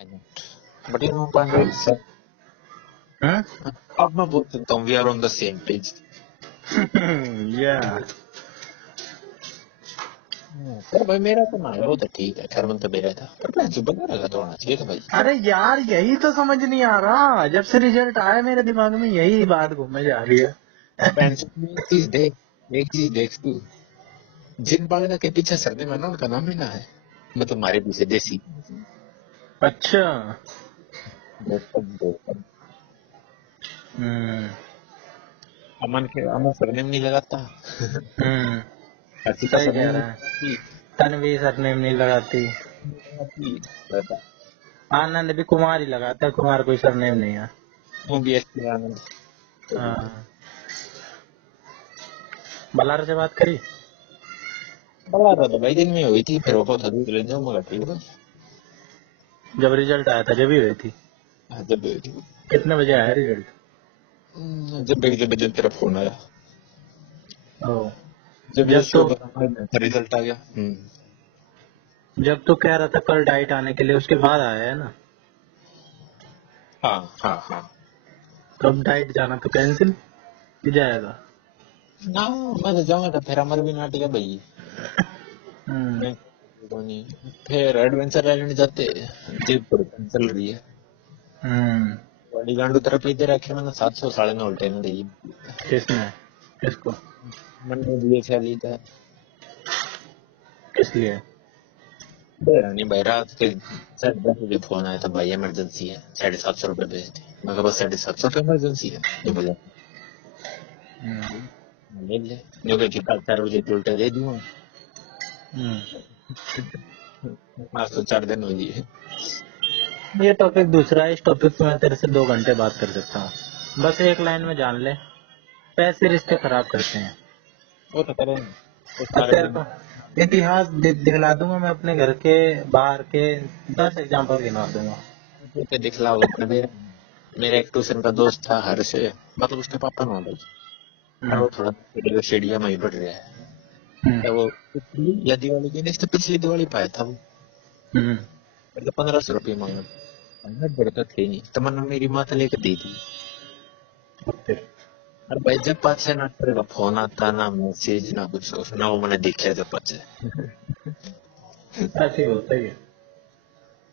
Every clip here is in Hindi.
But you know, Pandit, sir, Huh? अब मैं बोल सकता हूँ, we are on the same page. Yeah. Sir भाई मेरा तो ना है, वो तो ठीक है, खैर मन तो मेरा था, पर मैं जो बना लगा तो होना चाहिए था भाई. अरे यार यही तो समझ नहीं आ रहा, जब से रिजल्ट आया मेरे दिमाग में यही बात घूमे जा रही है। एक चीज देख तू, जिन बागड़ा के पीछे सरने में ना उनका नाम ही ना है, मतलब हमारे पीछे देसी अच्छा। दोस्तम. हम्म अमन सरनेम नहीं लगाता. हम्म हर्षिता सही कह सरनेम रहा है। नहीं तन्वी सरनेम नहीं लगाती, लगाती. आनंद भी कुमार ही लगाता है, कुमार कोई सरनेम नहीं है। वो भी एस आनंद. हाँ। बलार से बात करी? बड़ा था तो भाई दिन में हुई थी, फिर वो बहुत दूर ले जाऊँ मगर ठीक है. जब रिजल्ट आया था जब ही हुई थी। जब हुई थी. कितने बजे आया रिजल्ट? जब तेरा फोन आया, ओ, जब जब यश तो का रिजल्ट आ गया. जब तो कह रहा था कल डाइट आने के लिए, उसके बाद आया है ना। हाँ हाँ हाँ. तो अब डाइट जाना तो कैंसिल ही जाएगा। ना मैं तो जाऊंगा तो फिर अमर भी नाटी है भाई. हम्म मैं तो नहीं, फिर एडवेंचर आइलैंड जाते. जयपुर चल रही है. हम्म बड़ी गांडू तरफ ही दे रखे मैंने 700 9.5 उल्टे ने दी. किसने? किसको? मन में दिए ख्याल ही था. किस लिए? नहीं भाई, रात के 10:30 फोन आया था, भाई इमरजेंसी है, 750 रुपए भेज दे. मैं कहा बस 750 इमरजेंसी है जो बोला. हम्म ले ले, जो कि 4 बजे के उल्टे दे दूंगा. हम्म। आज तो 4 दिन हो गए. ये टॉपिक दूसरा है, इस टॉपिक पे मैं तेरे से 2 घंटे बात कर सकता हूँ। बस एक लाइन में जान ले, पैसे रिश्ते खराब करते हैं। वो तो करें तो अब सारे तेरे दिन. को इतिहास दिखला दूंगा मैं, अपने घर के बाहर के 10 एग्जाम्पल गिनवा दूंगा। तो दिखलाओ अपने. मेरे एक ट्यूशन का दोस्त था हर्ष, मतलब उसके पापा ना भाई, और हम्म वो थोड़ा शेडिया में ही बढ़ रहा है. हम्म तो वो या दिवाली की नेक्स्ट पिछली दिवाली पाया था वो. हम्म। मतलब 1500 रुपये मांगा. मैं बढ़ता थे नहीं, तमन्ना मेरी माता लेकर दी थी. फिर और भाई जब पाँच छह नाट का फोन आता, ना मैसेज ना कुछ, ना वो मैंने देखा जब पाँच. ऐसे ही होता ही है।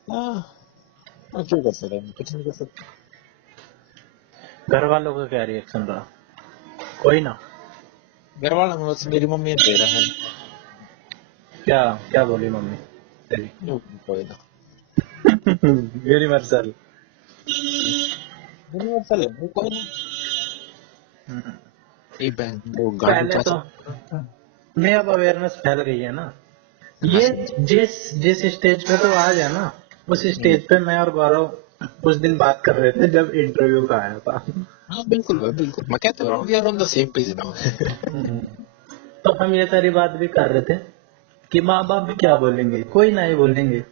हाँ, क्यों कर सकते हैं, कुछ नहीं कर सकते. घर वालों का क्या रिएक्शन रहा? कोई ना। घर वाला में बस मेरी मम्मी दे रहा है. क्या क्या बोली मम्मी तेरी? कोई ना. यूनिवर्सल। यूनिवर्सल है वो, कोई ना. ये बहन वो गांडू पहले तो चाचा. मैं, अब अवेयरनेस फैल गई है ना। हाँ ये जिस जिस स्टेज पे तो आज है ना, उस स्टेज पे मैं और गौरव उस दिन बात कर रहे थे जब इंटरव्यू का आया था। हाँ बिल्कुल भाई बिल्कुल, मैं कहता हूँ we are on the same page now. तो हम ये सारी बात भी कर रहे थे कि माँ बाप भी क्या बोलेंगे, कोई ना ही बोलेंगे।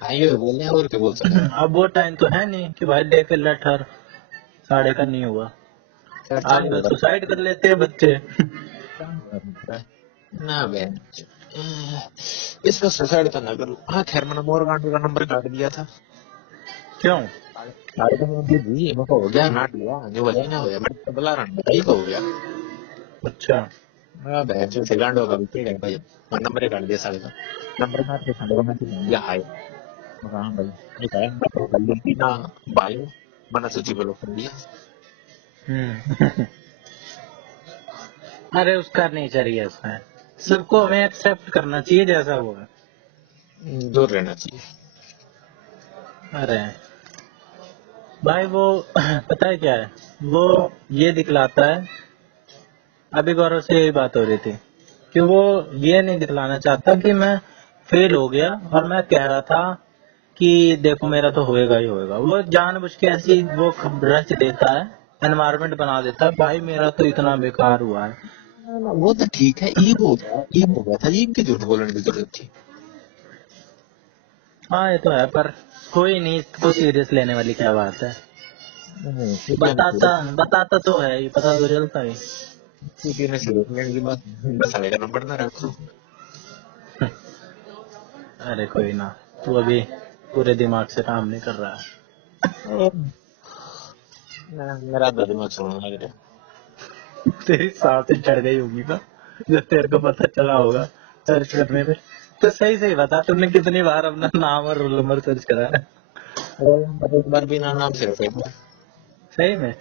हाँ ये बोल रहे हैं, और क्या बोल सकते हैं. अब वो टाइम तो है नहीं कि भाई देख लठ हर साढ़े का नहीं हुआ। चर्चा नहीं आजकल हो सुसाइड कर लेते हैं बच्चे। रहा ना बहन. इस पर सुसाइड तो ना करूँ. हाँ खैर मैंने मोर गांडू का नंबर काट दिया था. क्यों? साढ़े तो मुझे जी मैं हो गया नाट लिया जो बोले ना हो गया, मैं तो बुला रहा हूँ बताइए हो गया. अच्छा। हाँ बहन जो से गांडू का भी ठीक है भाई. मैं नंबर ही काट दिया साढ़े का. नंबर काट के साढ़े का मैसेज आ गया हाय. मैं कहा, हाँ भाई ठीक है, मैं तो गलती ना बायो मैंने सूची पे लोग कर दिया. अरे उसका नेचर ही ऐसा है, सबको हमें एक्सेप्ट करना चाहिए जैसा वो है। दूर रहना चाहिए. अरे भाई वो पता है क्या है, वो ये दिखलाता है। अभी गौरव से यही बात हो रही थी कि वो ये नहीं दिखलाना चाहता कि मैं फेल हो गया और मैं कह रहा था कि देखो मेरा तो होएगा ही होएगा। वो जानबूझ के ऐसी वो रच देता है, एनवायरनमेंट बना देता है, भाई मेरा तो इतना बेकार हुआ है। वो तो ठीक है, ईब हो गया था, ईब की झूठ बोलने की जरूरत थी. हाँ ये तो है, पर कोई नहीं इसको सीरियस लेने वाली क्या बात है। बताता बताता तो है, ये पता तो चलता ही। सीरियस लेने की बात. बस साले का नंबर ना रखो. अरे कोई ना, तू अभी पूरे दिमाग से काम नहीं कर रहा है। और मेरा तो दिमाग सोने लग रहा तेरी सांस ही चढ़ गई होगी ना, जब तेरे को पता चला होगा सर्च करने पे। तो सही सही बता, तुमने कितनी बार अपना नाम और रोल नंबर सर्च करा है? है। और एक बार बिना नाम सिर्फ एक बार सही में?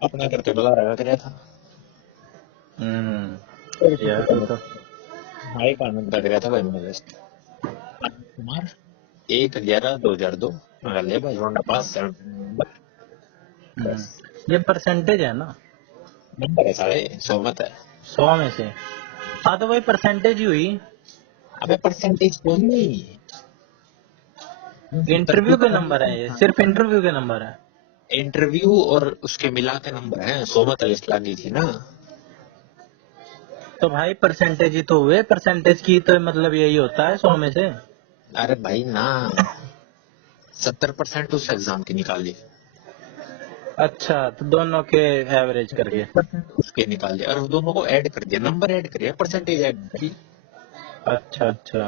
अपना करके बुला रहा था था। और इसी यार पता तू नहीं तो हाई का आनंद लग रहा था भाई मेरे से। आनंद कुमार 1/11/2002 मेघालय भाई रोंडा पास 7 हम्म, बस। ये परसेंटेज है ना? नंबर है सारे 100 मत है। 100 में से? हाँ तो वही परसेंटेज ही हुई। अबे परसेंटेज कोई नहीं, इंटरव्यू के नंबर है, ये सिर्फ इंटरव्यू के नंबर है। इंटरव्यू और उसके मिला के नंबर है। 100 मत लिस्ट लगी थी ना। तो भाई परसेंटेज ही तो हुए, परसेंटेज की तो मतलब यही होता है 100 में से। अरे भाई ना, 70% उस एग्जाम की निकाल ली, अच्छा, तो दोनों के एवरेज करके। 30% उसके निकाल दिया और दोनों को ऐड कर दिया, नंबर ऐड करिए, परसेंटेज ऐड करी। अच्छा अच्छा।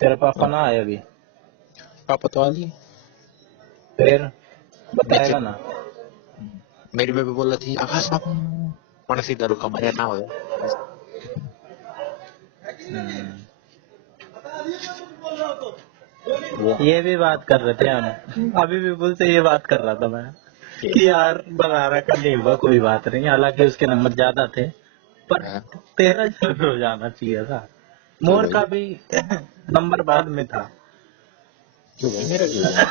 तेरा पापा ना आए अभी? पापा तो आ लिए। फिर नीचे बताएगा ना? मेरी बेबी बोल रही थी आकाश पापा मैंने सीधा रुका, मजा ना होया। हम्म, वो ये भी बात कर रहे थे हम अभी, विपुल से ये बात कर रहा था मैं कि यार बनारस का नहीं हुआ, कोई बात नहीं, हालांकि उसके नंबर ज्यादा थे, पर हाँ, तेरा जरूर हो जाना चाहिए था। क्यों मोर भाई? का भी नंबर बाद में था। क्यों भाई मेरा क्यों है?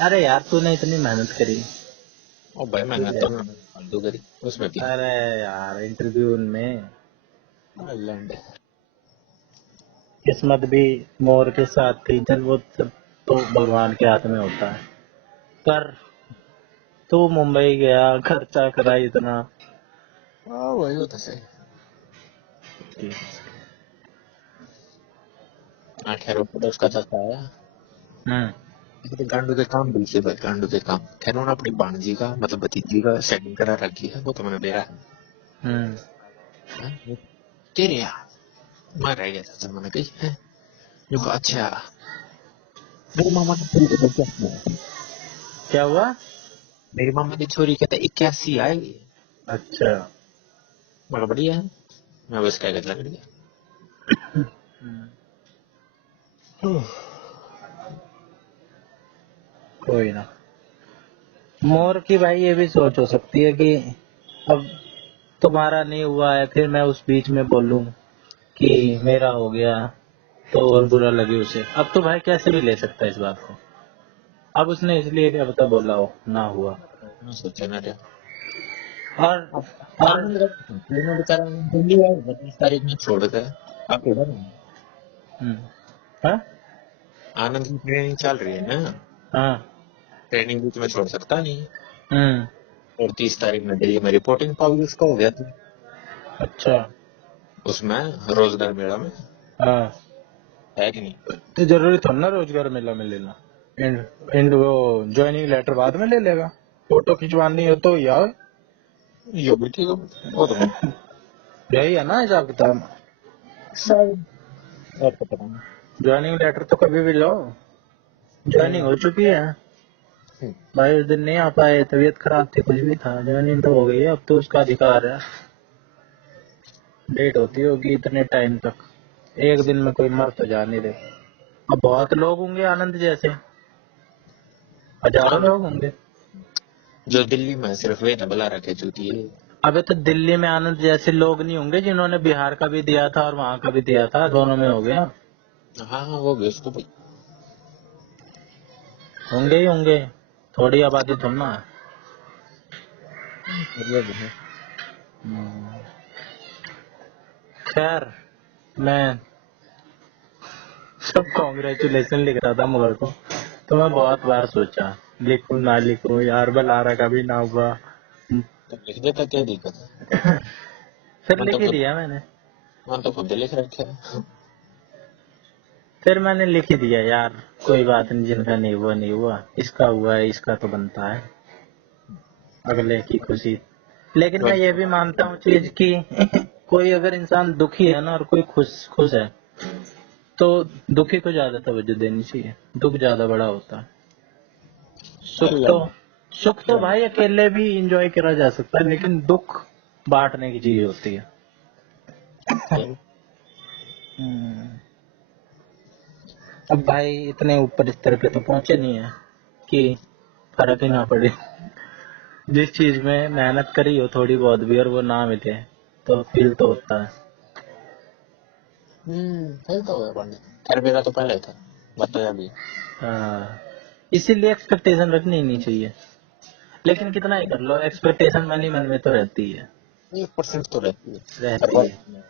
अरे यार तूने इतनी मेहनत करी। ओ भाई मैंने तो फालतू करी उसमें भी। अरे यार इंटरव्यू में लैंड किस्मत भी मोर के साथ थी, चल वो सब तो भगवान के हाथ में होता है। पर तू मुंबई गया, खर्चा करा इतना। हाँ वही होता सही। 8 रुपये उसका चाचा आया। हम्म तो गांडू के काम भी से भाई, गांडू के काम खैर उन्होंने अपनी भांजी का मतलब भतीजी का सेटिंग करा रखी है, वो तो मैंने दे रहा हम्म। है। वो तेरे यहाँ मैं रह गया था मैंने कही है। जो कहा, अच्छा मेरी मामा की छोरी कहते 81 है। क्या हुआ? मेरी मामा की छोरी कहते 81 आई। अच्छा। मैं बढ़िया है। मैं बस क्या कहता लग गया। हम्म, कोई ना। मोर की भाई ये भी सोच हो सकती है कि अब तुम्हारा नहीं हुआ है, फिर मैं उस बीच में बोलूं कि मेरा हो गया, तो और बुरा लगे उसे। अब तो भाई कैसे भी ले सकता है इस बात को। अब उसने इसलिए क्या पता बोला हो ना हुआ। मैं सोचा ना रे। और अब और आनंद का बेचारा दिल्ली है 29 तारीख में छोड़ के। आप इधर हैं। हम्म, हाँ आनंद की ट्रेनिंग चल रही है ना। हाँ। ट्रेनिंग बीच में छोड़ सकता नहीं। हम्म। और 30 तारीख में दिल्ली में रिपोर्टिंग पाओगे उसका हो गया था अच्छा। उसमें रोजगार मेला में, हाँ है कि नहीं? तो जरूरी थोड़ा ना रोजगार मेला में लेना। एंड वो ज्वाइनिंग लेटर बाद में ले लेगा, फोटो खिंचवानी हो तो यार। ये भी ठीक है वो तो यही है ना हिसाब किताब। शायद, और तो पता नहीं। ज्वाइनिंग लेटर तो कभी भी लो, ज्वाइनिंग हो चुकी है। हम्म, भाई उस दिन नहीं आ पाए, तबीयत खराब थी, कुछ भी था, ज्वाइनिंग तो हो गई है, अब तो उसका अधिकार है। डेट होती होगी इतने टाइम तक, एक दिन में कोई मर तो जा नहीं दे। अब बहुत लोग होंगे आनंद जैसे, हजारों आनंद लोग होंगे। जो दिल्ली में सिर्फ वे न बुला रखे जूती है। अबे तो दिल्ली में आनंद जैसे लोग नहीं होंगे जिन्होंने बिहार का भी दिया था और वहाँ का भी दिया था, दोनों में हो गया। हाँ हाँ वो भी उसको भी। होंगे ही होंगे, थोड़ी आबादी थोड़ी ना है। वो भी है। हम्म, खैर मैं सब कॉन्ग्रेचुलेशन लिख रहा था मगर को, तो मैं बहुत बार सोचा लिखूं ना लिखूं यार, बलारा का भी ना हुआ। तो लिख देता क्या दिक्कत है। फिर लिख ही दिया मैंने। मैं तो खुद लिख रखे है। फिर मैंने लिख ही दिया यार, कोई बात नहीं, जिनका नहीं हुआ नहीं हुआ, इसका हुआ है, इसका तो बनता है अगले की खुशी। लेकिन मैं ये भी मानता हूँ चीज की कोई अगर इंसान दुखी है ना और कोई खुश खुश है, तो दुखी को ज्यादा तवज्जो देनी चाहिए, दुख ज्यादा बड़ा होता है। सुख अरे तो यार, सुख तो भाई अकेले भी इंजॉय करा जा सकता है, लेकिन दुख बांटने की चीज होती है। हम्म। अब भाई इतने ऊपर स्तर पे तो पहुंचे नहीं है कि फर्क ही ना पड़े। जिस चीज में मेहनत करी हो थोड़ी बहुत भी और वो ना मिले तो फील तो होता है। सही तो है पंडित। खैर मेरा तो पहले था, बताया अभी। हाँ, इसीलिए एक्सपेक्टेशन रखनी ही नहीं चाहिए, लेकिन कितना ही कर लो एक्सपेक्टेशन मन ही मन में तो रहती है। 1% तो रहती है हर रहती बार। है।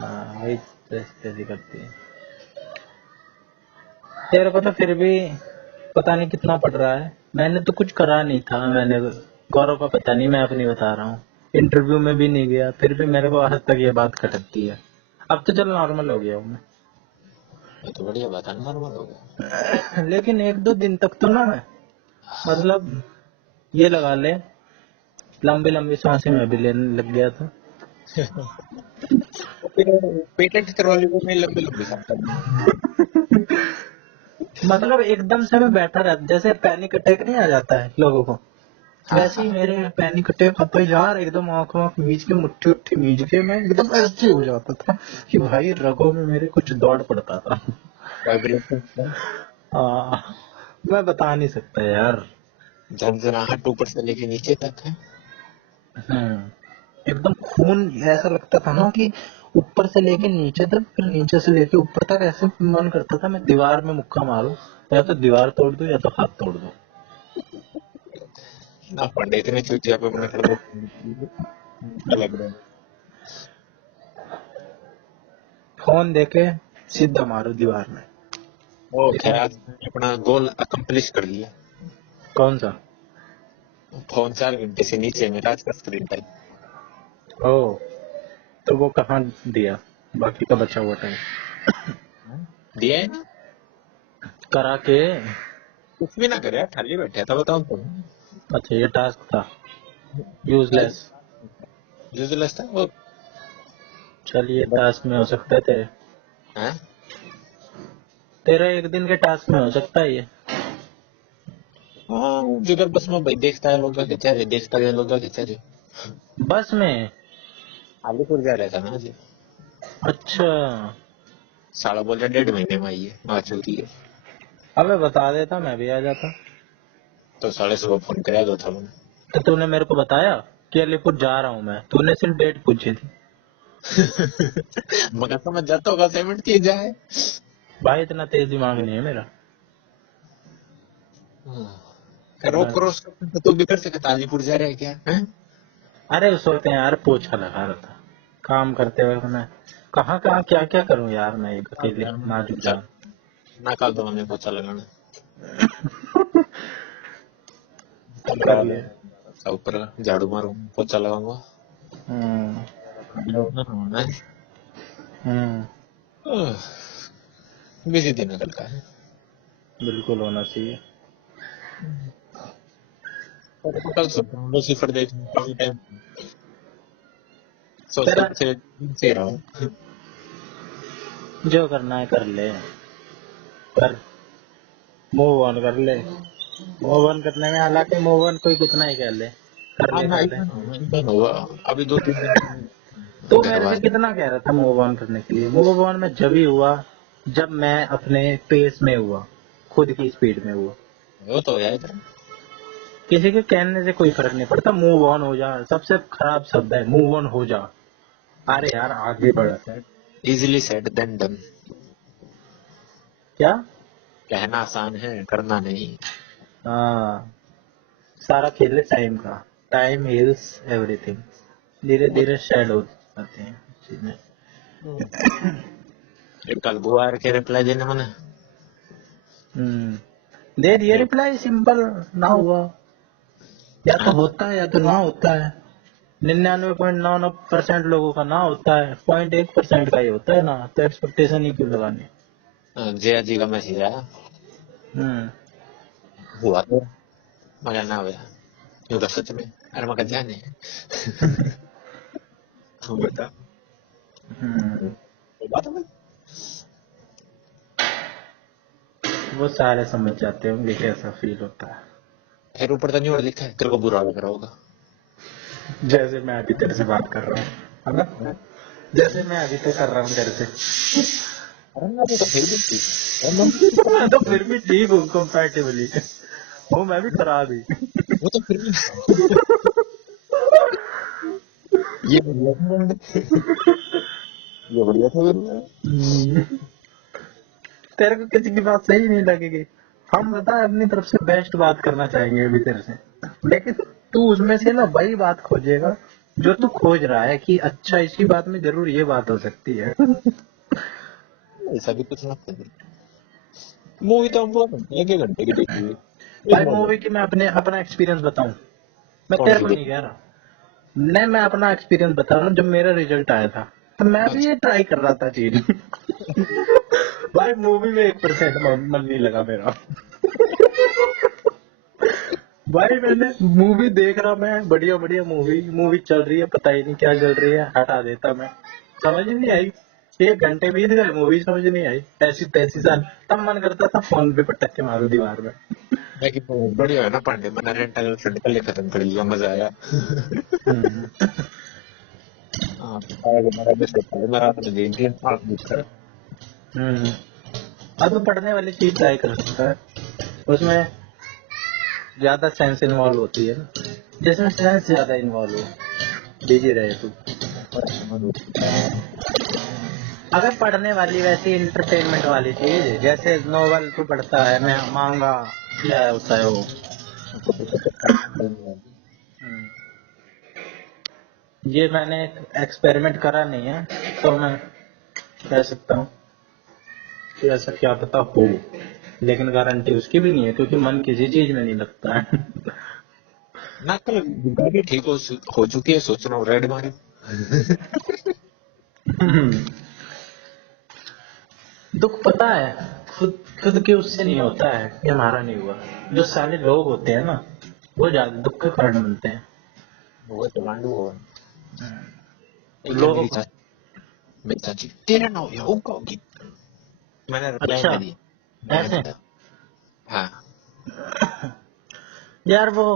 हाँ वही तो ऐसी करती है। तेरे को तो फिर भी पता नहीं कितना पड़ रहा है, मैंने तो कुछ करा नहीं था। मैंने गौरव का पता नहीं, मैं अपनी बता रहा हूँ। इंटरव्यू में भी नहीं गया, फिर भी मेरे को आज तक ये बात खटकती है। अब तो चल नॉर्मल हो गया हूँ मैं। ये तो बढ़िया बात है, नॉर्मल हो गया। लेकिन एक दो दिन तक तो ना, मतलब ये लगा ले, लंबी लंबी सांसें मैं भी लेने लग गया था। तो फिर पेटेंट करवा ली वो, मैं लंबी लंबी सांस करनी। मतलब एकदम से मैं बैठा रहता, जैसे पैनिक अटैक नहीं आ जाता है लोगों को, हाँ वैसे ही हाँ। मेरे पैनिक अटैक आता है यार। एकदम आंख वाँख मीच के, मुट्ठी उट्ठी मीच के मैं एकदम ऐसे हो जाता था कि भाई रगों में मेरे कुछ दौड़ पड़ता था। वाइब्रेशन, आ, मैं बता नहीं सकता यार। झंझनाहट ऊपर से लेके नीचे तक है। एकदम खून ऐसा लगता था ना कि ऊपर से लेके नीचे तक, फिर नीचे से लेके ऊपर तक, ऐसे मन करता था मैं दीवार में मुक्का मारूं, या तो दीवार तोड़ दूं या तो हाथ तोड़ दूं। ना पंडित ने चूतिया पे मैंने कर दो, क्या लग रहा है। फोन देके सीधा मारो दीवार में। ओ खैर इतना आज मैंने अपना गोल अकम्प्लिश कर लिया। कौन सा? फोन 4 घंटे से नीचे मेरा आज का स्क्रीन टाइम। ओ, तो वो कहाँ दिया बाकी का बचा हुआ टाइम? दिया है ना। करा के। कुछ भी ना करे यार, खाली बैठे था बताओ तो। अच्छा ये टास्क था यूजलेस। यूजलेस था वो। चलिए बस टास्क में हो सकता है तेरे, है। तेरा एक दिन के टास्क में हो सकता है ये। हाँ जिगर बस में भाई देखता है लोग के चेहरे, देखता है लोग के चेहरे। बस में? आलीपुर जा रहा था ना जी। अच्छा। साला बोल रहा 1.5 महीने में आई है, आ चुकी है। अबे बता देता मैं भी आ जाता। तो साढ़े सुबह फोन कराया दो था मैंने। तो तूने मेरे को बताया कि अलीपुर जा रहा हूँ मैं, तूने सिर्फ डेट पूछी थी। मगर समझ जाता होगा पेमेंट की जाए। भाई इतना तेज दिमाग नहीं है मेरा। रोड क्रॉस करते तो तू भी कर सकता, ताजीपुर जा रहा है क्या है? अरे उस वक्त यार पोछा लगा रहा था काम करते वक्त मैं। कहाँ कहाँ क्या क्या करूँ यार मैं, एक अकेले नाजुक जा, जान। ना कल तो हमें पोछा लगाना। कमरा कर वाला लिया। ऊपर झाड़ू मारूं, पोछा लगाऊंगा। हम्म। हम्म। बिजी दिन है कल का है। बिल्कुल होना चाहिए। और कल सोच रहा हूँ लूसीफर देखने का भी टाइम, सोच तेरा से रहा हूँ। जो करना है कर ले, कर, मूव ऑन कर ले। मूव ऑन करने में हालांकि मूव ऑन कोई कितना ही कह ले, हाँ ना कर ले। एकदम हुआ। अभी 2-3 दिन तो घर मेरे से वाले। कितना कह रहा था मूव ऑन करने के लिए? मूव ऑन में जब ही हुआ जब मैं अपने पेस में हुआ, खुद की स्पीड में हुआ। वो तो है इधर। किसी के कहने से कोई फर्क नहीं पड़ता। मूव ऑन हो जा सबसे खराब शब्द है, मूव ऑन हो जा। अरे यार आगे बढ़। Easily said than done. क्या? कहना आसान है, करना नहीं। हाँ, सारा खेल है टाइम का। Time heals everything. धीरे वो धीरे शेड हो जाते हैं चीजें। तो फिर कल बुआ के रिप्लाई देने मना। दे दिए रिप्लाई, सिंपल। ना हुआ, या तो हाँ होता है या तो ना होता है। 99.99% लोगों का ना होता है, 0.1% का ही होता है ना, तो एक्सपेक्टेशन ही क्यों लगानी। जया जी का मैसेज आया, हम्म। हुआ तो मगर ना हुआ। क्यों कर सच में, अरे मगर जाने। हम बता हम्म। बात है। वो सारे समझ जाते होंगे कैसा फील होता है। फिर ऊपर तो नहीं और लिखा है तेरे को बुरा लग रहा होगा। जैसे मैं अभी तेरे से बात कर रहा हूँ, है ना? जैसे मैं अभी तो कर रहा हूँ तेरे से। अरे ना वो तो फिर भी ठीक। और मैं तो फिर भी ठीक हूँ कंपैरेटिवली। वो मैं भी खराब ही। वो तो फिर भी ये बढ़िया था। ये बढ़िया था मेरे तेरे को किसी की बात सही नहीं लगेगी। हम बता अपनी तरफ से बेस्ट बात करना चाहेंगे अभी तेरे से, लेकिन तू उसमें से ना वही बात खोजेगा जो तू खोज रहा है कि अच्छा इसी बात में जरूर ये बात हो सकती है। ऐसा भी कुछ ना कर। मूवी तो हम बहुत एक एक घंटे की देखी हुई। एक भाई बार मूवी की मैं अपने अपना एक्सपीरियंस बताऊं, मैं कौन तेरे सी को नहीं देखी? कह रहा। नहीं, मैं अपना एक्सपीरियंस बता रहा हूँ। जब मेरा रिजल्ट आया था तो मैं भी अच्छा ये ट्राई कर रहा था चीज। भाई मूवी में 1% मन नहीं लगा मेरा। भाई मैंने मूवी देख रहा, मैं बढ़िया बढ़िया मूवी मूवी चल रही है, पता ही नहीं क्या चल रही है, हटा देता मैं। समझ ही नहीं आई। 1 घंटे बीत गए, मूवी समझ नहीं आई, ऐसी तैसी साल। तब मन करता था फोन पे पटक के मारो दीवार में। बाकी बहुत बढ़िया है ना पांडे। मैंने रेंटल गर्लफ्रेंड कल ही खत्म कर लिया, मजा आया। हम्म। हाँ तो मेरा भी सोचा है, मैं रात में देख लिया हम्म। अब तो पढ़ने वाली चीज ट्राई कर सकता है, उसमें ज्यादा साइंस इन्वॉल्व होती है ना, जिसमें साइंस ज्यादा इन्वॉल्व हो, बिजी रहे तू। अगर पढ़ने वाली वैसी इंटरटेनमेंट वाली चीज, जैसे नोवेल तू पढ़ता है, मैं मांगा क्या होता है वो। हम्म। ये मैंने एक्सपेरिमेंट करा नहीं है, तो मैं कह सकता हूँ कि ऐसा क्या पता हो, लेकिन गारंटी उसकी भी नहीं है क्योंकि मन किसी चीज में नहीं लगता है। ना कल गाड़ी ठीक हो चुकी है, सोच रहा हूँ रेड मारे। दुख पता है, खुद खुद के उससे नहीं होता है, ये हमारा नहीं हुआ। जो सारे लोग होते हैं ना, वो ज्यादा दुख के कारण बनते हैं। वो तो मांडू हो। एक है लोग। मेरी चाची तेरा ना हो या उनका होगी। मैंने रिप्लाई अच्छा, नहीं दी। मैंने ऐसे। बताया हाँ। यार वो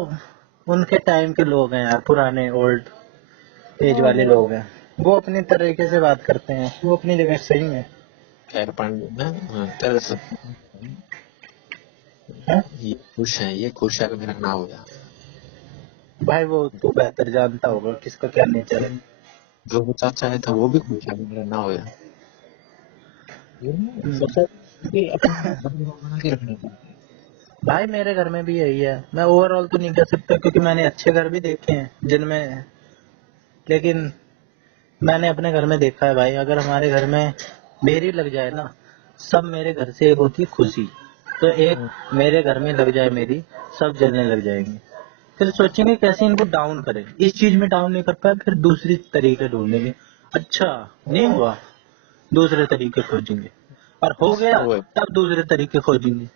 उनके टाइम के लोग हैं यार, पुराने ओल्ड एज हाँ, वाले लोग हैं। वो अपनी तरीके से बात करते हैं, वो अपनी जगह सही है। खैर पांडे ना। हाँ, तेरे से हैं? ये खुश है कि मेरा ना हो गया। भाई वो तू बेहतर जानता होगा किसका क्या नेचर है। जो वो चाचा है था वो भी खुश है कि मेरा ना हो गया। ये ना हम्म। सबसे कि अपने बना के रखना चाहिए। भाई मेरे घर में भी यही है। मैं ओवरऑल तो नहीं कह सकता क्योंकि मैंने अच्छे घर भी देखे हैं जिनमें, लेकिन मैंने अपने घर में देखा है भाई, अगर हमारे घर में मेरी लग जाए ना, सब मेरे घर से एक होती है खुशी, तो एक मेरे घर में लग जाए मेरी, सब जलने लग जाएंगे। फिर सोचेंगे कैसे इनको डाउन करें, इस चीज में डाउन नहीं कर पाए, फिर दूसरी तरीके ढूंढेंगे। अच्छा नहीं हुआ, दूसरे तरीके खोजेंगे, और हो गया वो तब दूसरे तरीके खोजेंगे।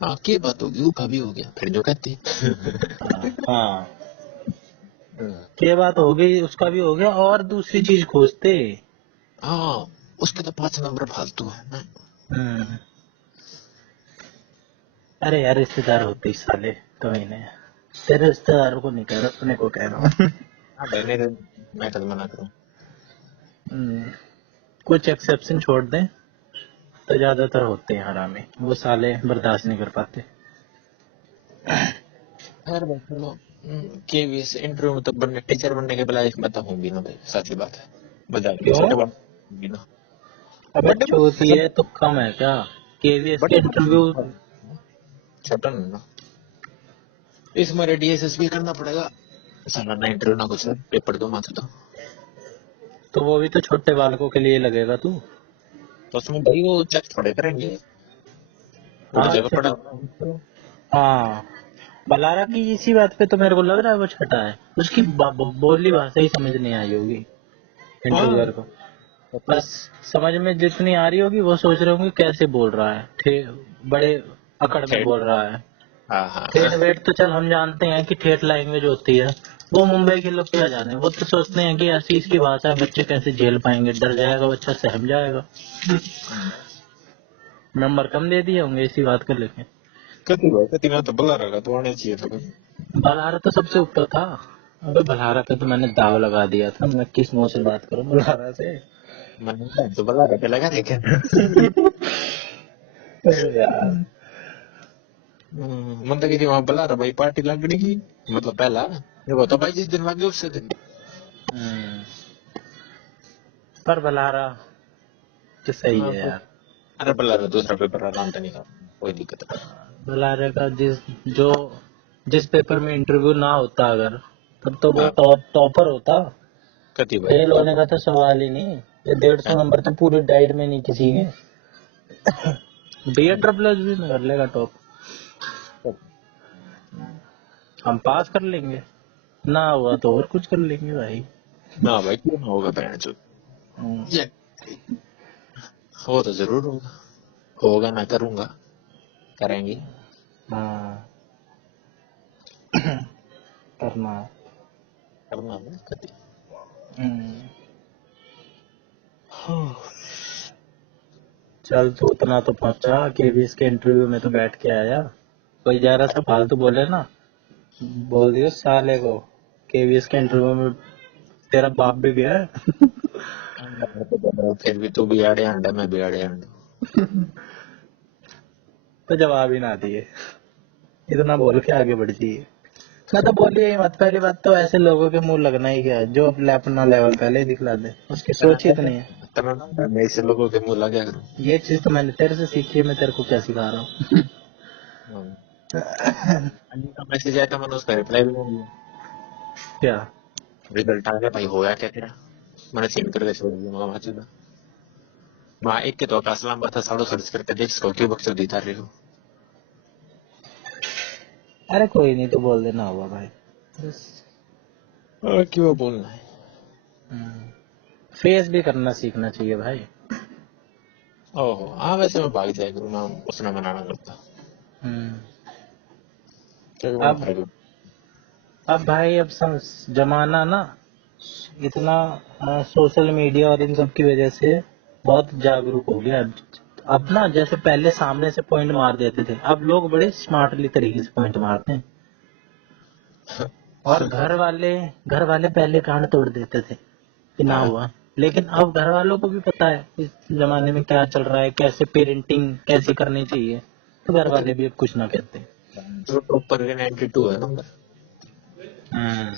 हाँ की बात होगी वो भाभी हो गया फिर जो कहती। हाँ, ये बात हो गई, उसका भी हो गया, और दूसरी चीज खोजते। हाँ उसके तो 5 नंबर फालतू है ना। हम्म। अरे यार रिश्तेदार होते ही साले तो इन्हें, तेरे रिश्तेदारों को नहीं कह रहा, अपने को कह रहा हूँ। हाँ भाई मेरे मैं कद मना करूँ। कुछ एक्सेप्शन छोड़ दें तो ज्यादातर होते हैं हरामी, वो साले बर्दाश्त नहीं कर पाते। खैर भाई चलो। केवीएस इंटरव्यू में तो बनने टीचर बनने के पहले एक बता होंगी ना भाई, सच्ची बात है। बता के क्यों? छोटे बात होंगी ना। अबे बड़े चौथी है तो कम है क्या? केवीएस के बड़े इंटरव्यू। छोटा ना इस मारे डीएसएस भी करना पड़ेगा। साला ना इंटरव्यू ना कुछ पेपर दो मात्र तो। तो वो भी तो छोटे बालकों के लिए लगेगा तू। तो उसमें भाई वो चेक थोड़े करेंगे। वो तो हाँ जगह पड़ा। हाँ, बलारा की इसी बात पे तो मेरे को लग रहा है वो छठा है, उसकी बोली भाषा ही समझ नहीं आई होगी हाँ इंटरव्यूअर को। बस समझ में जितनी आ रही होगी वो सोच रहे होंगे कैसे बोल रहा है, बड़े अकड़ में ठेठ। बोल रहा है। हाँ हाँ ठेठ वेठ तो चल हम जानते हैं कि ठेठ लैंग्वेज होती है, वो मुंबई के लोग क्या जाने, वो तो सोचते हैं कि ऐसी इसकी भाषा है, बच्चे कैसे झेल पाएंगे, डर जाएगा बच्चा, सहम जाएगा। नंबर कम दे दिए होंगे इसी बात कर लेके। कति में तो बुला रहा तो आने चाहिए तो बलहारा तो सबसे ऊपर था। अबे बलहारा पे तो मैंने दाव लगा दिया था, मैं किस मुंह से बात करूं बलहारा से। मैंने तो बुला रहा लगा लेकिन अरे यार। मतलब कि वहां बुला रहा भाई पार्टी लगनी की मतलब पहला देखो तो भाई जिस दिन लगे उससे दिन हम्म, पर बलहारा तो सही हाँ है तो यार। अरे बुला रहा दूसरा पेपर आराम से नहीं था कोई दिक्कत नहीं। बलहारे का जो जिस पेपर में इंटरव्यू ना होता अगर, तब तो वो हाँ टॉपर होता। कति भाई फेल होने का तो सवाल ही नहीं। ये 150 नंबर तो पूरे डाइट में नहीं किसी के। BA ट्रिपल भी में कर लेगा टॉप। हम पास कर लेंगे, ना हुआ तो और कुछ कर लेंगे भाई। ना भाई क्यों ना होगा बहन चो हम्म, ये हो तो जरूर होगा होगा मैं करूंगा करेंगे हाँ करना है। करना है कति हम्म, चल तू उतना तो पहुंचा कि भी इसके इंटरव्यू में तो बैठ के आया। कोई जा रहा था फालतू बोले ना, बोल दियो साले को KVS के इंटरव्यू में तेरा बाप भी गया है। फिर भी तू भी आड़े अंडा मैं भी आड़े अंडा तो जवाब ही ना दिए, इतना बोल के आगे बढ़ जाइए। मैं तो बोलिए ही मत। पहली बात तो ऐसे लोगों के मुंह लगना ही क्या है, जो अपना लेवल पहले ही दिखला दे, उसकी सोच ही इतनी है। मैं ऐसे लोगों के मुंह लगे करूं ये चीज तो मैंने तेरे से सीखी है, मैं तेरे को क्या सिखा रहा हूँ। अंडी का मैसेज आया था मैंने उसका रिप्लाई भी नहीं दिया क्या? रिजल्ट आ गया भाई हो गया क्या तेरा मैंने सीन करके छोड़ दिया मगर वहां चला वहां एक के तो आकाश लंबा था साड़ो सर्च करके देख इसको क्यों बक्सर दिखा रहे हो अरे कोई नहीं, तो बोल देना होगा भाई बस। क्यों बोलना है फेस भी करना सीखना चाहिए भाई। ओहो हाँ वैसे मैं भाग जाएगा मैं उसने मनाना करता हम्म, क्योंकि मैं अब भाग अब भाई अब जमाना ना इतना सोशल मीडिया और इन सब की वजह से बहुत जागरूक हो गया। अब ना जैसे पहले सामने से पॉइंट मार देते थे, अब लोग बड़े स्मार्टली तरीके से पॉइंट मारते हैं। और घर वाले पहले कांड तोड़ देते थे कि ना हाँ हुआ। लेकिन अब घर वालों को भी पता है इस जमाने में क्या चल रहा है, कैसे पेरेंटिंग कैसे करनी चाहिए, तो घर वाले भी अब कुछ ना कहते। जो टॉपर के 92 है नंबर हम्म,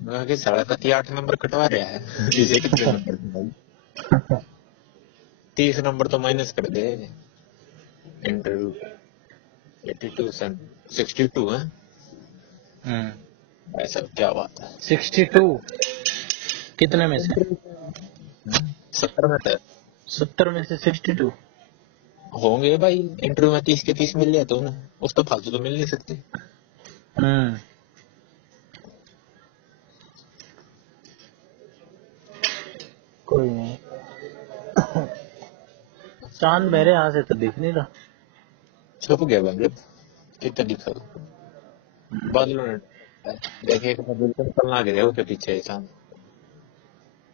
मैं कि साढ़े 8 नंबर कटवा रहा है किसी कितने नंबर थे भाई 30 नंबर तो माइनस कर दे इंटरव्यू 82 62 है ऐसा क्या बात है 62 कितने में से? इंटरव्यू 70 में तो 70 में से 62? होंगे भाई इंटरव्यू में 30 के 30 मिल जाए तो ना उस तो फालतू तो मिल नहीं सकते हम्म, कोई नहीं। चांद मेरे यहाँ से तो दिख नहीं रहा। छुप गया भाई कितना दिखा बादलों ने देखिए बिल्कुल कल ना गिरे उसके पीछे इंसान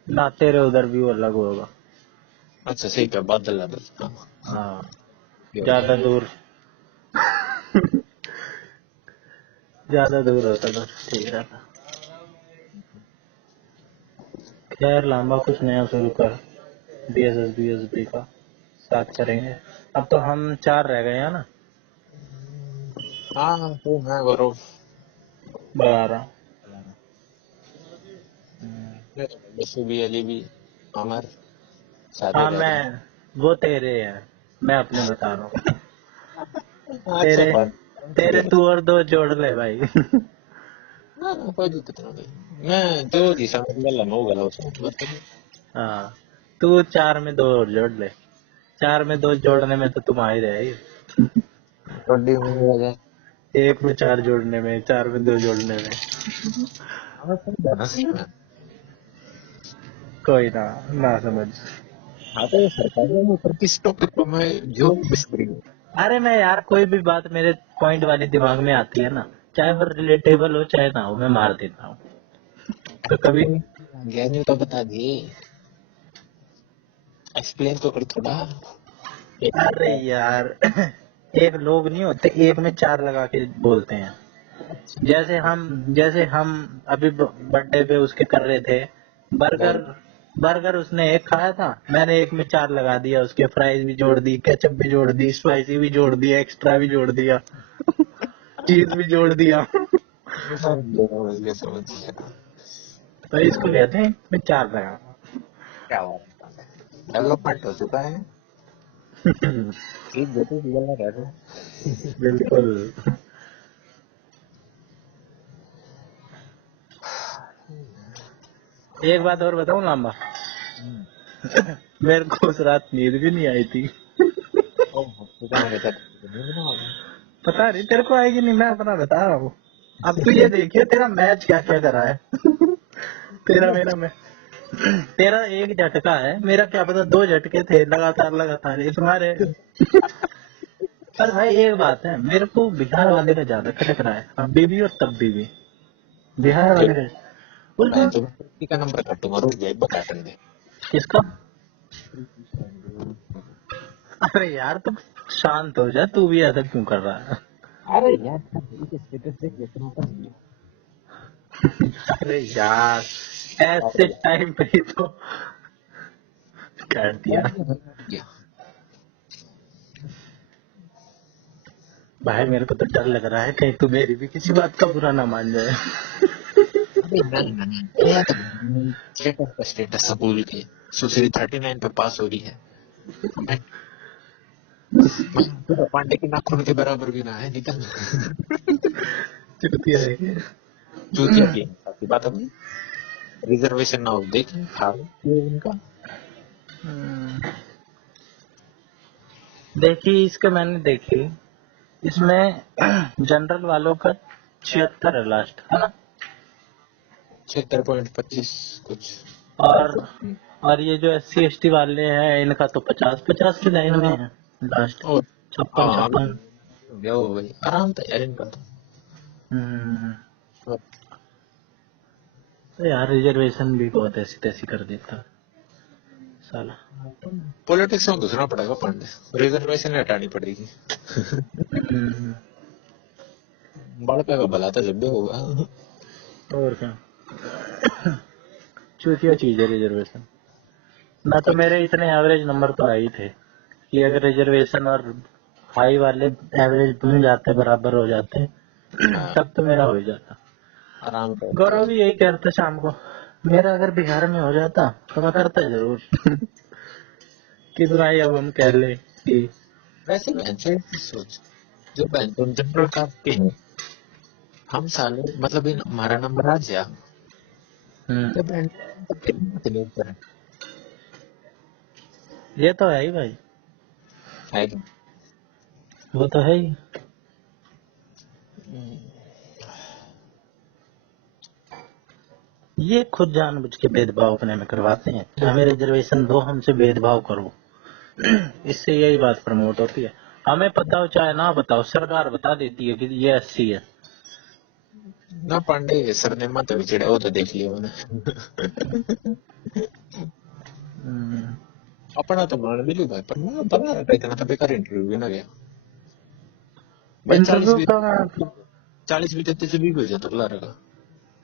ना तेरे उधर भी वो अलग होगा। अच्छा सही क्या बादल आ रहा हाँ, ये हो ज्यादा जाएगा दूर ज्यादा दूर होता तो ठीक रहता। खैर लांबा कुछ नया शुरू कर, BSSB का साथ करेंगे। अब तो हम 4 रह गए हैं ना। हाँ तो मैं गौरव 12। बसु भी अली भी अमर सारे हाँ रह गए मैं, वो तेरे हैं, मैं अपने बता रहा हूँ। अच्छा तेरे बात तेरे तू और 2 जोड़ ले भाई। हाँ कोई दिक्कत नहीं मैं जो दिशा में गला मैं वो गला उसमें बात करिए हाँ, तू 4 में 2 और जोड़ ले। 4 में 2 जोड़ने में तो तुम आ ही रहे। थोड़ी में हो जाए 1 में 4 जोड़ने में, 4 में 2 जोड़ने में। हाँ सही है सही है कोई ना, ना समझ। हाँ तो सरकार ने ऊपर किस टॉपिक पर मैं जो डिस्करी अरे मैं यार, कोई भी बात मेरे पॉइंट वाली दिमाग में आती है ना, चाहे वो रिलेटेबल हो चाहे ना हो, मैं मार देता हूँ। तो कभी ज्ञानी तो बता दिए एक्सप्लेन तो कर थोड़ा अरे यार एक लोग नहीं होते, एक में चार लगा के बोलते हैं। जैसे हम अभी बर्थडे पे उसके कर रहे थे, बर्गर बर्गर उसने एक खाया था, मैंने एक में चार लगा दिया, उसके फ्राइज भी जोड़ दी, केचप भी जोड़ दी, स्पाइसी भी जोड़ दिया, एक्स्ट्रा भी जोड़ दिया, चीज भी जोड़ दिया। समझ गया। तो इसको कहते हैं मैं चार लगा। क्या बात है, डेवलपमेंट हो चुका है। चीज जैसे रियल में रह रहे हैं। बिल्कुल। एक बात और बताऊं लांबा, मेरे को उस रात नींद भी नहीं आई थी। तो क्या कहता नहीं बना होगा। पता नहीं तेरे को आएगी नहीं, मैं अपना बता रहा हूँ। अब तू ये देखिए तेरा मैच क्या क्या करा है। तेरा मेरा मैं तेरा एक झटका है, मेरा क्या पता दो झटके थे लगातार लगातार ये तुम्हारे। पर भाई एक बात है, मेरे को बिहार वाले का ज्यादा खटक रहा है, अभी भी और तब भी बिहार वाले का। मैं उसको तो किसी का नंबर काटूंगा, रुक जाए बता दे। किसका? अरे यार तुम शांत हो जा, तू भी ऐसा क्यों कर रहा है? अरे यार स्टेटस देख कितना कर अरे यार ऐसे टाइम पे ही तो कर दिया। दिया। भाई मेरे को तो डर लग रहा है कहीं तू मेरी भी किसी बात का बुरा ना मान जाए। अरे नहीं यार, स्टेटस का स्टेटस सब भूल गए। सुश्री 39 पे पास हो रही है। मैं तो पांडे की नाखून के बराबर भी ना है निकल। चुतिया है। चूतिया की बात अपनी रिजर्वेशन ना हो देख था उनका। देखी इसके मैंने देखी, इसमें जनरल वालों का 76 है लास्ट, है ना? 76.25 कुछ। और ये जो SC ST वाले हैं इनका तो 50-50 की लाइन में है लास्ट, और 56-56। गया हो भाई, आराम था यार इनका तो। तो यार रिजर्वेशन भी बहुत ऐसी तैसी कर देता साला। पॉलिटिक्स में घुसना पड़ेगा पांडे, रिजर्वेशन हटानी पड़ेगी। बड़का का भला था जब भी होगा। और क्या चूतिया चीज है रिजर्वेशन। ना तो मेरे इतने एवरेज नंबर तो आए ही थे कि अगर रिजर्वेशन और हाई वाले एवरेज मिल जाते बराबर हो जाते तब तो मेरा हो ही जाता। आराम कर। गौरव भी यही कहता शाम को, मेरा अगर बिहार में हो जाता तो मैं करता जरूर। कि भाई अब हम कह ले कि वैसे बहन सोच, जो बहन तुम जनरल कास्ट के हैं, हम साले मतलब इन हमारा नंबर आ गया तो बहन कितने ऊपर ये तो है ही भाई, है कि वो तो है ही। ये खुद जानबूझ के भेदभाव अपने में करवाते हैं, हमें रिजर्वेशन दो, हमसे भेदभाव करो। इससे यही बात प्रमोट होती है। हमें पता हो चाहे ना बताओ, सरकार बता देती है कि ये SC है। ना पांडे सरनेम मत विचड़े वो तो देख लिया मैंने। अपना तो मान भी ली भाई, पर मैं बता रहा था इतना तो बेकार इंटरव्यू भी ना गया भाई। इंटरव्यू का 40 भी देते से भी भेजा तो ला रखा।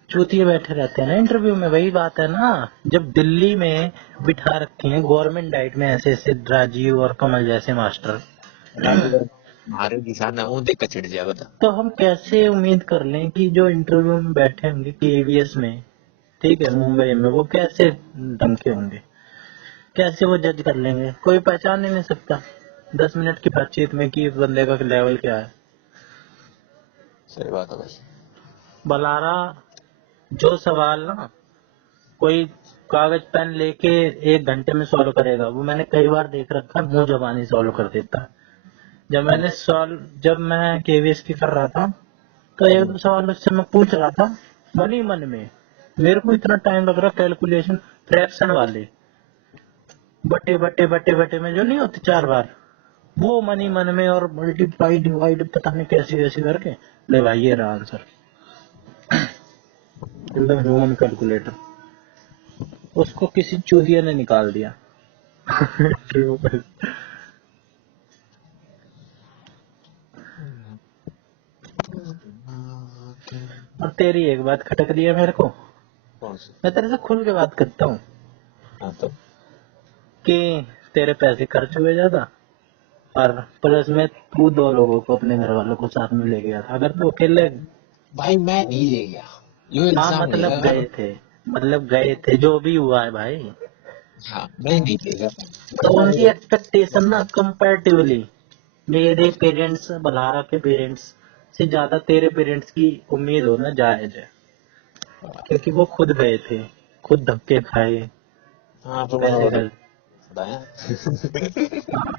चूतिए बैठे रहते हैं ना इंटरव्यू में, वही बात है ना। जब दिल्ली में बिठा रखे हैं गवर्नमेंट डाइट में ऐसे ऐसे राजीव और कमल जैसे मास्टर, हमारे किसान है वो देख कर चिढ़ जाए बता। तो हम कैसे उम्मीद कर लें कि जो इंटरव्यू में बैठे होंगे KVS में, ठीक है, मुंबई में, वो कैसे ढंग के होंगे, कैसे वो जज कर लेंगे? कोई पहचान ही नहीं सकता 10 मिनट की बातचीत में कि इस बंदे का लेवल क्या है। सही बात है भाई। बलारा जो सवाल ना कोई कागज पेन लेके 1 घंटे में सॉल्व करेगा, वो मैंने कई बार देख रखा है, मुंह जबानी सॉल्व कर देता है। जब मैं KVS की कर रहा था तो एक दो सवाल उससे मैं पूछ रहा था मन ही मन में, मेरे को इतना टाइम लग रहा कैलकुलेशन, फ्रैक्शन वाले बटे बटे बटे बटे में जो नहीं होते 4 बार, वो मन ही मन में, और मल्टीप्लाई डिवाइड पता नहीं कैसे कैसे करके ले भाई ये रहा आंसर, एकदम ह्यूमन कैलकुलेटर। उसको किसी चूतिया ने निकाल दिया। तेरी एक बात खटक रही है मेरे को। कौन सी? मैं तेरे से खुल के बात करता हूँ हाँ तो कि तेरे पैसे खर्च हुए ज्यादा, और प्लस में तू 2 लोगों को, अपने घर वालों को साथ में ले गया था। अगर तू अकेले, भाई मैं नहीं ले गया, यो हाँ इल्जाम मतलब लेगा। गए थे, मतलब गए थे, जो भी हुआ है भाई, हाँ मैं नहीं लेगा। तो मैं उनकी मेरे एक्सपेक्टेशन ना कंपैरेटिवली मेरे पेरेंट्स, बल्हारा के पेरेंट्स से ज्यादा तेरे पेरेंट्स की उम्मीद होना जायज है, क्योंकि वो खुद गए थे, खुद धक्के खाए, हाँ तो मैं पैसे और खर्च। बताया।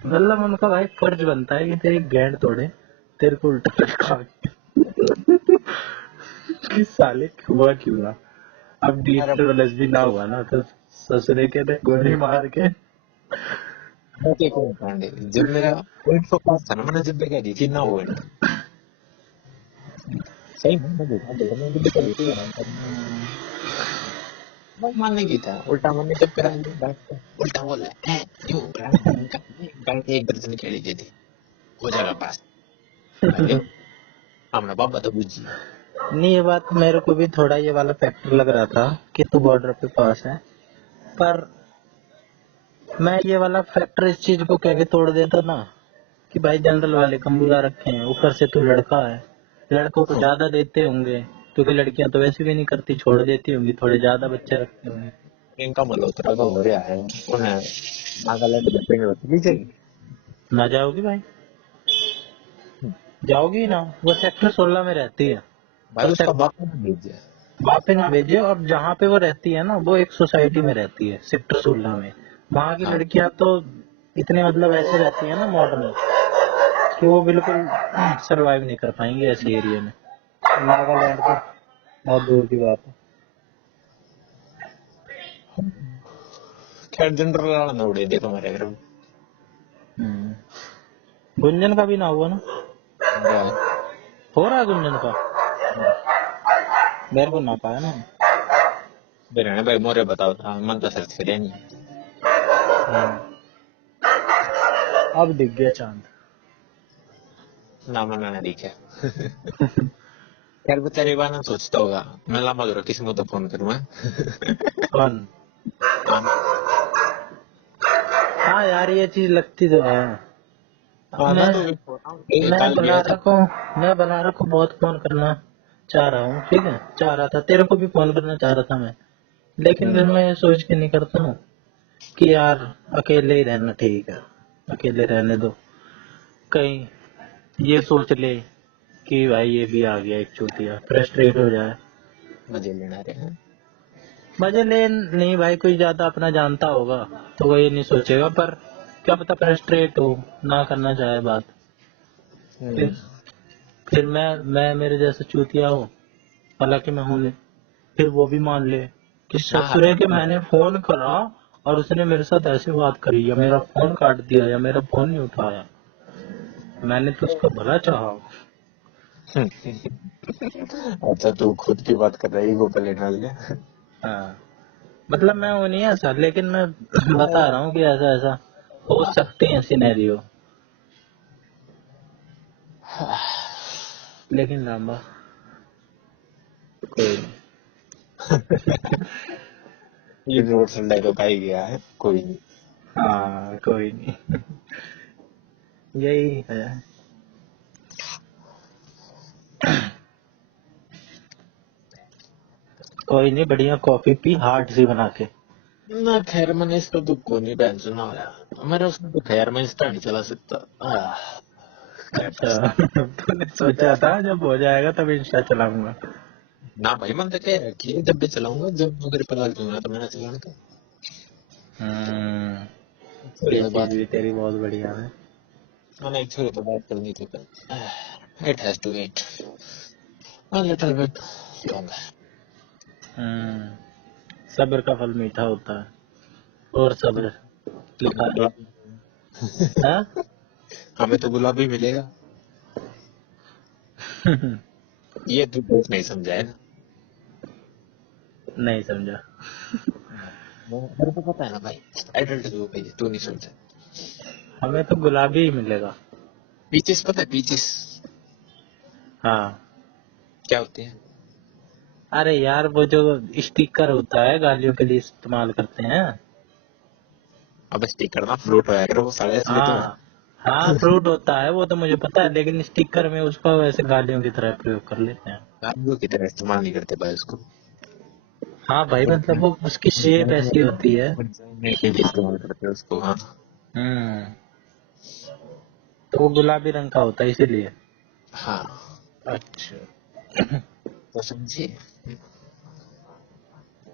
मतलब उनका भाई फर्ज बनता है कि तेरी गैंड तोड़े, तेरे को उल्टा लटका के। कि साले हुआ क्यों ना। अब अरे डीएसपी भी ना हुआ ना तो ससुरे के ने गोली मार के। मैं तेरे को कांडे जब मेरा पॉइंट तो पास था ना, मैंने जब देखा थी ना पॉइंट सही में मैं देखा देखा मैं भी तो देखी है। बस मानने की था उल्टा मारने जब करा बैठ के उल्टा बोल रहा है क्यों बैंक एक दर्जन खेली थी हो जाएगा पास। अरे हमने बाबा तो बुझी। नहीं, ये बात मेरे को भी थोड़ा ये वाला फैक्टर लग रहा था कि तू बॉर्डर पे पास है, पर मैं ये वाला फैक्टर इस चीज को कह के तोड़ देता ना कि भाई जनरल वाले कम बुला रखे हैं, ऊपर से तू लड़का है, लड़कों को ज्यादा देते होंगे, क्योंकि लड़कियां तो वैसे भी नहीं करती, छोड़ देती होंगी, थोड़े ज्यादा बच्चे रखते होंगे। इनका मल्होत्रा का हो रहा है उन्हें नागालैंड में पेड़ होती नहीं। ना जाओगी भाई, जाओगी ना, वो सेक्टर 16 में रहती है। भाई और उसका बाप ने भेज दिया। वहाँ पे ना भेजे, और जहाँ पे वो रहती है ना, वो एक सोसाइटी में रहती है सेक्टर 16 में। वहाँ की हाँ लड़कियां तो इतने मतलब ऐसे रहती है ना मॉडर्न, कि वो बिल्कुल सरवाइव नहीं कर पाएंगे ऐसे एरिया में। नागालैंड तो बहुत दूर की बात है। खैर जनरल वाला ना उड़े दे तुम्हारे घर में। गुंजन का भी ना हुआ ना, क्या है? हो रहा है गुंजन का, मेरे को ना पाया ना। बिरयानी भाई मोरे बताओ था मन तो सर्च करिया नहीं। अब दिख गया चांद। ना मैंने नहीं दिखा। खैर बेचारी बात ना सोचता होगा मैं लंबा जोड़ा किसी को तो फोन करूँ मैं। कौन? हाँ हाँ यार, ये चीज लगती तो है। हाँ, मैं मैं तो मैं कल गया बलारा था। को मैं बलारा को बहुत फोन करना चाह रहा हूँ, ठीक है, चाह रहा था, तेरे को भी फोन करना चाह रहा था मैं, लेकिन फिर मैं ये सोच के नहीं करता हूँ कि यार अकेले ही रहना ठीक है, अकेले रहने दो, कहीं ये सोच ले कि भाई ये भी आ गया एक चूतिया, फ्रस्ट्रेट हो जाए। मजे लेना रहे हैं। मजे ले नहीं भाई, कोई ज्यादा अपना जानता होगा तो वो ये नहीं सोचेगा, पर क्या पता फ्रस्ट्रेट हो, ना करना चाहे बात। फिर फिर मैं मेरे जैसा चूतिया हो, हालांकि मैं हूँ नहीं, फिर वो भी मान ले कि हाँ ससुरे के मैंने फोन करा और उसने मेरे साथ ऐसे बात करी, या मेरा फोन काट दिया, या मेरा फोन नहीं उठाया, मैंने तो उसका भला चाहा। अच्छा तू खुद की बात कर रहा है ईगो पे लेना ले। हाँ, मतलब मैं वो नहीं ऐसा, लेकिन मैं बता रहा हूँ कि ऐसा ऐसा हो सकते हैं सिनेरियो, लेकिन लंबा कोई नहीं। यूनिवर्सल डायलॉग आ ही गया है कोई नहीं। हाँ कोई नहीं। यही है। कोई नहीं, बढ़िया कॉफी पी हार्ड सी बना के। ना खैर मैंने इसका तो कोई नहीं टेंशन ना आया मेरा उसमें तो खैर मैं इंस्टा नहीं चला सकता। क्या कर अच्छा। सकता। तूने सोचा था जब हो जाएगा तब इंस्टा चलाऊंगा। ना भाई मन तो कह रखी है जब भी चलाऊंगा जब मेरे पर लग दूंगा तो मैंने चलाना था। हम्म, थोड़ी ये मैं चीज बात भी तेरी बहुत बढ़िया है। मैंने एक छोरी तो बात करनी थी पर it has to wait a little bit longer। सब्र का फल मीठा होता है, और सब्र लिखा है। हाँ? हमें तो गुलाबी मिलेगा। ये तू कुछ नहीं समझा है ना। नहीं समझा। मेरे को पता है ना भाई आई डोंट नो भाई तू नहीं समझा। हमें तो गुलाबी ही मिलेगा। पीचेस पता है पीचेस हाँ, क्या होती है? अरे यार वो जो स्टिकर होता है गालियों के लिए इस्तेमाल करते हैं। अब स्टिकर ना फ्रूट होया करो, वो सारे असली तो है। हाँ हाँ, फ्रूट होता है वो तो मुझे पता है, लेकिन स्टिकर में उसका वैसे गालियों की तरह प्रयोग कर लेते हैं। गालियों की तरह इस्तेमाल नहीं करते भाई उसको। हाँ भाई, मतलब वो उसकी शेप ऐसी होती है। के लिए इस्तेमाल करते हैं उसको, हाँ। हम्म। तो वो गुलाबी रंग का होता है इसीलिए। हाँ, अच्छा। तो समझे।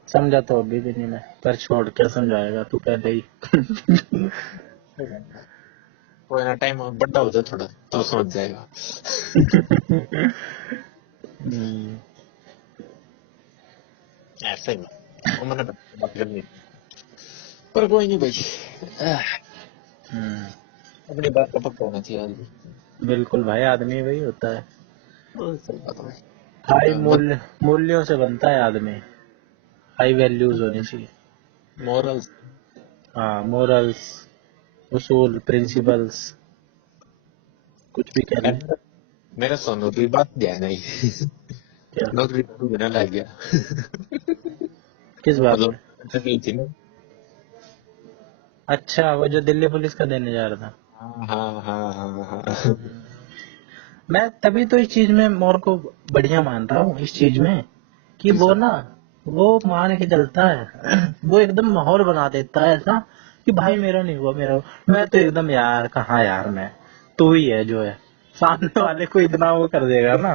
समझा तो अभी भी नहीं मैं, पर छोड़ क्या समझाएगा तू पहले ही। कोई ना, टाइम बड़ा हो जाए थोड़ा तो समझ जाएगा। हम्म। ऐसे ही वो मैंने बात करनी, पर कोई नहीं भाई। हम्म, अपनी बात का पक्का होना चाहिए आदमी। बिल्कुल भाई, आदमी वही होता है। सही बात है। हाई बट मूल्यों से बनता है आदमी। हाई वैल्यूज होनी चाहिए। मॉरल्स, हाँ, मोरल्स, उसूल, प्रिंसिपल्स, कुछ भी कह ले। मेरा सोनू की बात ध्यान नहीं। क्या? नौकरी देने लग गया। किस बात में? मतलब नहीं थी ना। अच्छा, वो जो दिल्ली पुलिस का देने जा रहा था। हाँ हाँ हाँ हाँ हाँ। मैं तभी तो इस चीज में मोर को बढ़िया मान रहा हूँ, इस चीज में कि वो ना, वो मान के चलता है। वो एकदम माहौल बना देता है ऐसा कि भाई मेरा नहीं हुआ, मेरा हुआ। मैं तो एकदम यार कहाँ यार, मैं तू ही है जो है। सामने वाले को इतना वो कर देगा ना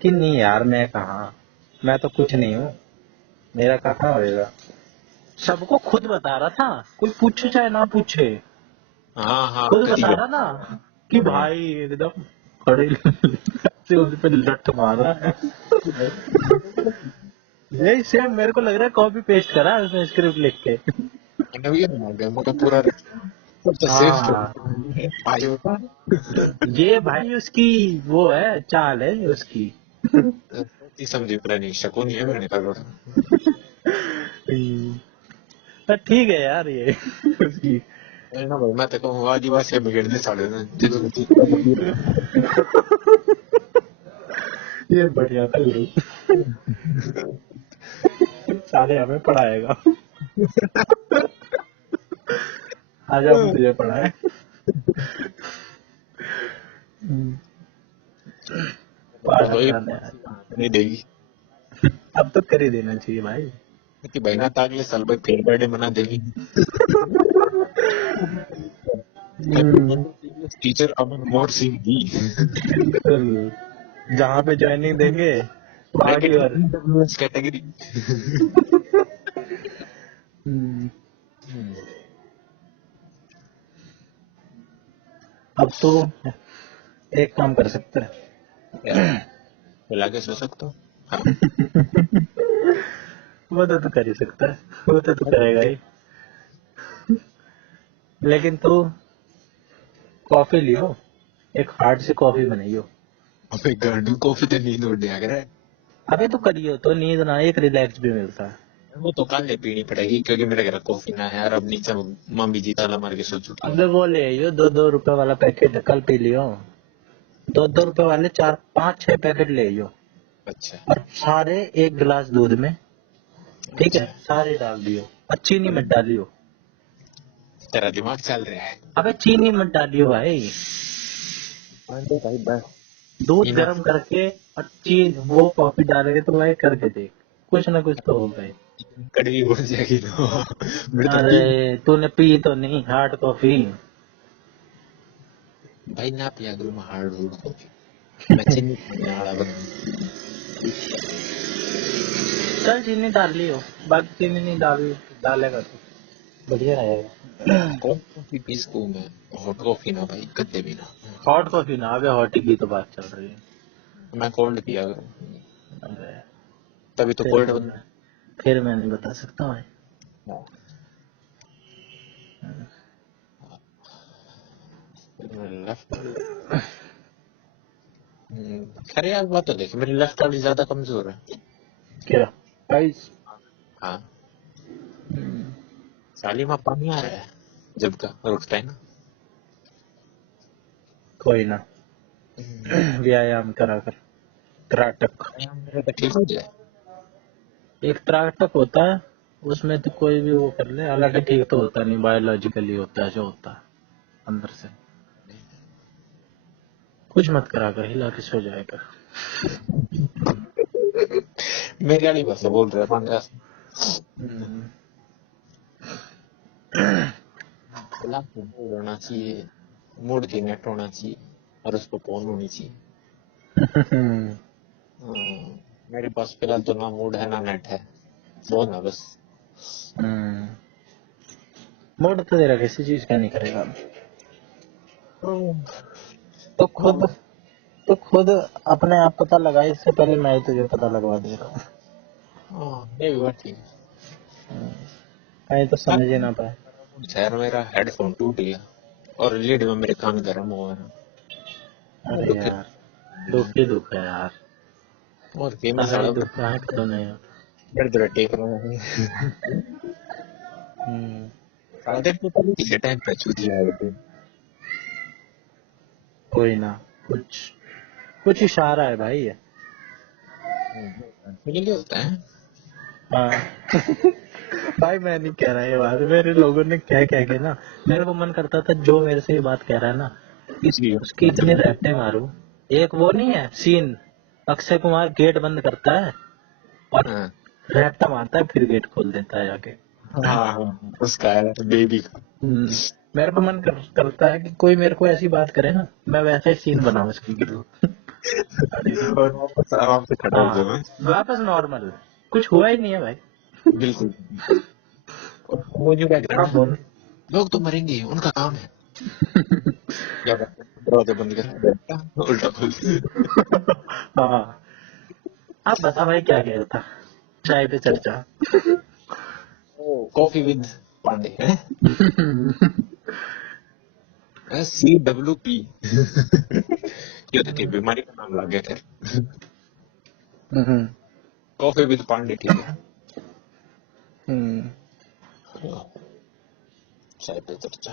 कि नहीं यार मैं कहाँ, मैं तो कुछ नहीं हूँ, मेरा कहाँ होएगा। सबको खुद बता रहा था, कोई पूछे चाहे ना पूछे, हाँ हाँ खुद बता करिए। रहा ना कि भाई एकदम खड़े से उस पे लट मारा है। यही सेम मेरे को लग रहा है, कॉपी पेस्ट करा है उसने स्क्रिप्ट लिख के। नवीन बना गया मतलब पूरा, तो सेफ हाँ, भाई होता। ये भाई उसकी वो है, चाल है उसकी। सोची समझी प्लानिंग शकुन है मैंने कहा। पर ठीक है यार ये उसकी। ना भाई मैं तो कहूँ आदिवासी बिगड़ने साले ने जिन्होंने ये बढ़िया था गुरु, साले हमें पढ़ाएगा। आजा हम तुझे पढ़ाए। पाठ तो ये कराने आया। नहीं देगी अब तो कर ही देना चाहिए भाई। कि भाई ना तो अगले साल भाई फिर बर्थडे मना देगी। हम्म, टीचर अमन मोर सिंह दी बिल्कुल। जहाँ पे ज्वाइनिंग देंगे पार्टी और कैटेगरी। हम्म, अब तो एक काम कर सकते मिला के सो सकता हूँ। हाँ। हैं। वो तो तू कर ही सकता है, वो तो तू करेगा ही। लेकिन तू कॉफी लियो, एक हार्ड सी कॉफी बनाइयो। अबे गर्मी कॉफी तो नींद उड़ जाएगा रे। अबे तो करियो तो नींद ना, एक रिलैक्स भी मिलता है। वो तो कल ले पीनी पड़ेगी क्योंकि मेरे घर कॉफी ना है और अब नीचे मम्मी जी ताला मार के सो चुकी है। अबे वो ले आइयो, 2-2 रुपए वाला पैकेट कल पी लियो। 2-2 रुपए वाले 4-5-6 पैकेट ले आइयो। अच्छा और सारे एक गिलास दूध में, ठीक है, अच्छा, सारे डाल दियो। और चीनी मत डालियो। तेरा दिमाग चल रहा है। अबे चीनी मत डालियो भाई। हाँ तो भाई बस दूध इनफ। गर्म करके और चीज वो कॉफी डालेंगे तो भाई करके देख, कुछ ना कुछ तो होगा ही। कड़वी हो जाएगी तो मेरे तो अरे पी। तूने पी तो नहीं हार्ड कॉफी। भाई ना पिया करूँ मैं हार्ड रूड कॉफी। मैं चीनी पीने वाला बंदा। चल चीनी डाल लियो, बाकी चीनी नहीं डालेगा तो बढ़िया रहेगा। कौन कॉफी पी सकूँ मैं? हॉट कॉफी ना भाई, कद्दे भी ना। हॉट कॉफी ना, अबे हॉट की तो बात चल रही है। मैं कोल्ड पिया करूँ, अबे तभी तो फिर कोल्ड मैं बनता फिर मैं नहीं बता सकता भाई। है। लेफ्ट। खैर यार बात तो देख, मेरी लेफ्ट वाली ज्यादा कमजोर है। क्या गाइस? हाँ, साली में पानी आ रहा है जब का रुकता है ना। कोई ना, व्यायाम करा कर, त्राटक। मेरा तो ठीक हो जाए। एक त्राटक होता है, उसमें तो कोई भी वो कर ले, हालांकि ठीक तो होता नहीं, बायोलॉजिकली होता है जो होता है अंदर से। कुछ मत करा कर, हिला के सो जाएगा। मेरी वाली भाषा बोल रहे हैं 15 लाख मूड होना चाहिए, मूड की नेट होना चाहिए और उसको फोन होनी चाहिए। मेरे पास फिलहाल तो ना मूड है ना नेट है, फोन है बस। मूड तो तेरा किसी चीज का नहीं करेगा। हम्म, तो खुद तो खुद अपने आप पता लगा, इससे पहले मैं ही तुझे पता लगवा दे रहा हूँ। ये भी बात ठीक है। कहीं तो समझ ही ना पाए। शहर मेरा हेडफोन टूट गया और लीड में मेरे कान गर्म हो गए। अरे दुख यार, दुख ही दुख है यार, और फेमस सारे साला दुख है तो नहीं है। दर्द टेक रहा है। साला तेरे को कभी किसी टाइम पे छूती है। कोई ना, कुछ कुछ इशारा है भाई ये। मुझे क्या होता है हाँ। भाई मैं नहीं कह रहा ये बात, मेरे लोगों ने कह कह के ना, मेरे को मन करता था जो मेरे से ये बात कह रहा है ना, इसलिए उसकी इतनी रैप्टे मारू। एक वो नहीं है सीन, अक्षय कुमार गेट बंद करता है और हाँ रैप्टा मारता है, फिर गेट खोल देता है जाके। हाँ उसका है बेबी का। मेरे को करता है कि कोई मेरे को ऐसी बात करे ना, मैं वैसे ही सीन बनाऊं इसकी वीडियो। और वापस आराम से खड़ा हो हाँ, जाए। वापस नॉर्मल, कुछ हुआ ही नहीं है भाई। बिल्कुल। और वो जो बैकग्राउंड बोल लोग तो मरेंगे उनका काम है क्या करते हैं? दरवाजा बंद कर उल्टा खोल। हाँ, आप बता भाई क्या कह रहा था, चाय पे चर्चा। कॉफी विद पांडे है CWP। ये तो बीमारी का नाम लग गया खैर। हम्म, कॉफी विद पांडे ठीक है। हम्म, चाय पे चर्चा।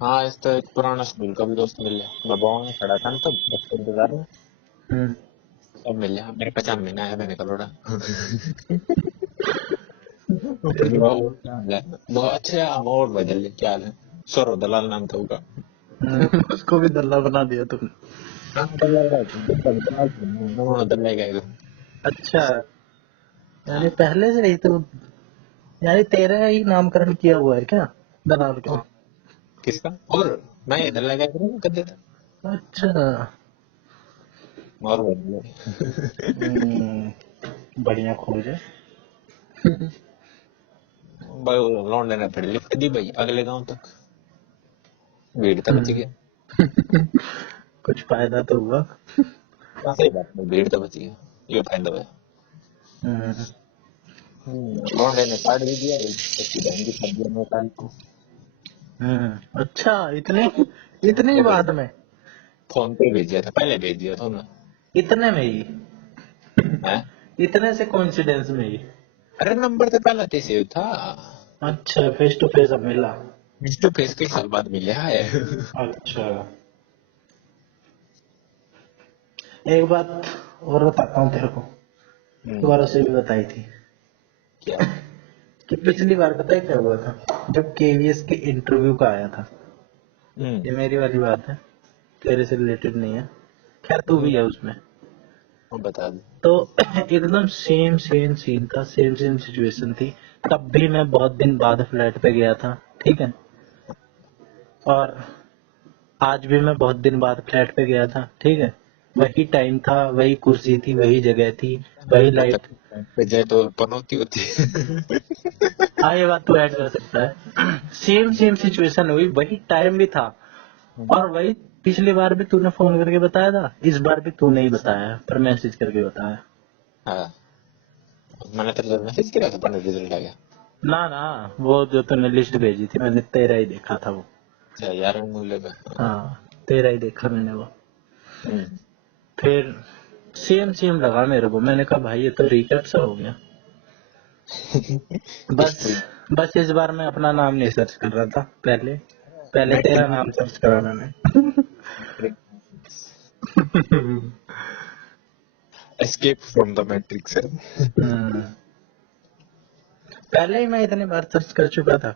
हाँ इस तो एक पुराना स्कूल का भी दोस्त मिल गया। मैं बाहर में खड़ा था ना तब बस के इंतजार में, हम्म। अब मिल गया। मेरे पहचान में ना आया, मैंने कहा लोड़ा बहुत अच्छा अमोर बदल क्या हाल है। सौरव दलाल नाम था उसका। उसको भी दल्ला बना दिया तुमने। हाँ, दल्ला गया अच्छा, यानी हाँ पहले से ही तो, यानी तेरा ही नामकरण किया हुआ है क्या दलाल का? और किसका और मैं इधर लगा कर देता अच्छा। और बदल गया। बढ़िया खोज है। लौंडे ने फिर लिफ्ट दी भाई अगले गांव तक, भीड़ तो बच गया। कुछ फायदा तो हुआ। हाँ, सही बात है भीड़ तो बच गया, ये फायदा है। हम्म, लौंडे ने काट भी दिया उसकी बहन की शादी में काल को अच्छा, इतने इतनी तो बात में, फोन पे भेज दिया था, पहले भेज दिया था ना। इतने में ही, हैं? इतने से कोइंसिडेंस में ही। अरे नंबर तो पहला ते सेव था, अच्छा, फेस टू फेस अब मिला। मिस्टर फेस के साल बाद मिला है। अच्छा, एक बात और बताता हूँ तेरे को, दोबारा से भी बताई थी क्या कि पिछली बार पता है क्या हुआ था, जब केवीएस के इंटरव्यू का आया था। ये मेरी वाली बात है, तेरे से रिलेटेड नहीं है, खैर तू भी है उसमें। वो बता दे। तो एकदम सेम सेम सीन था, सेम सेम सिचुएशन थी। तब भी मैं बहुत दिन बाद फ्लैट पे गया था, ठीक है, और आज भी मैं बहुत दिन बाद फ्लैट पे गया था, ठीक है। वही टाइम था, वही कुर्सी थी, वही जगह थी, वही लाइट। पे जाए तो पनौती होती है। हाँ, ये बात तो ऐड कर सकता है। सेम सेम सिचुएशन हुई, वही टाइम भी था, और वही पिछली बार भी तूने फोन करके बताया था, इस बार भी तूने ही बताया पर मैसेज करके बताया। हाँ मैंने तेरे को मैसेज किया था पंडित रिजल्ट आ गया। ना ना, वो जो तूने लिस्ट भेजी थी, मैंने तेरा ही देखा था वो। अच्छा यार मूल्य का। हाँ, तेरा ही देखा मैंने वो। हम्म। फिर सेम सेम लगा मेरे को, मैंने कहा भाई ये तो रिकैप सा हो गया। बस हिस्ट्री बस इस बार मैं अपना नाम नहीं सर्च कर रहा था, पहले पहले तेरा नाम सर्च करा मैंने। एस्केप फ्रॉम द मैट्रिक्स है। पहले ही मैं इतनी बार सर्च कर चुका था।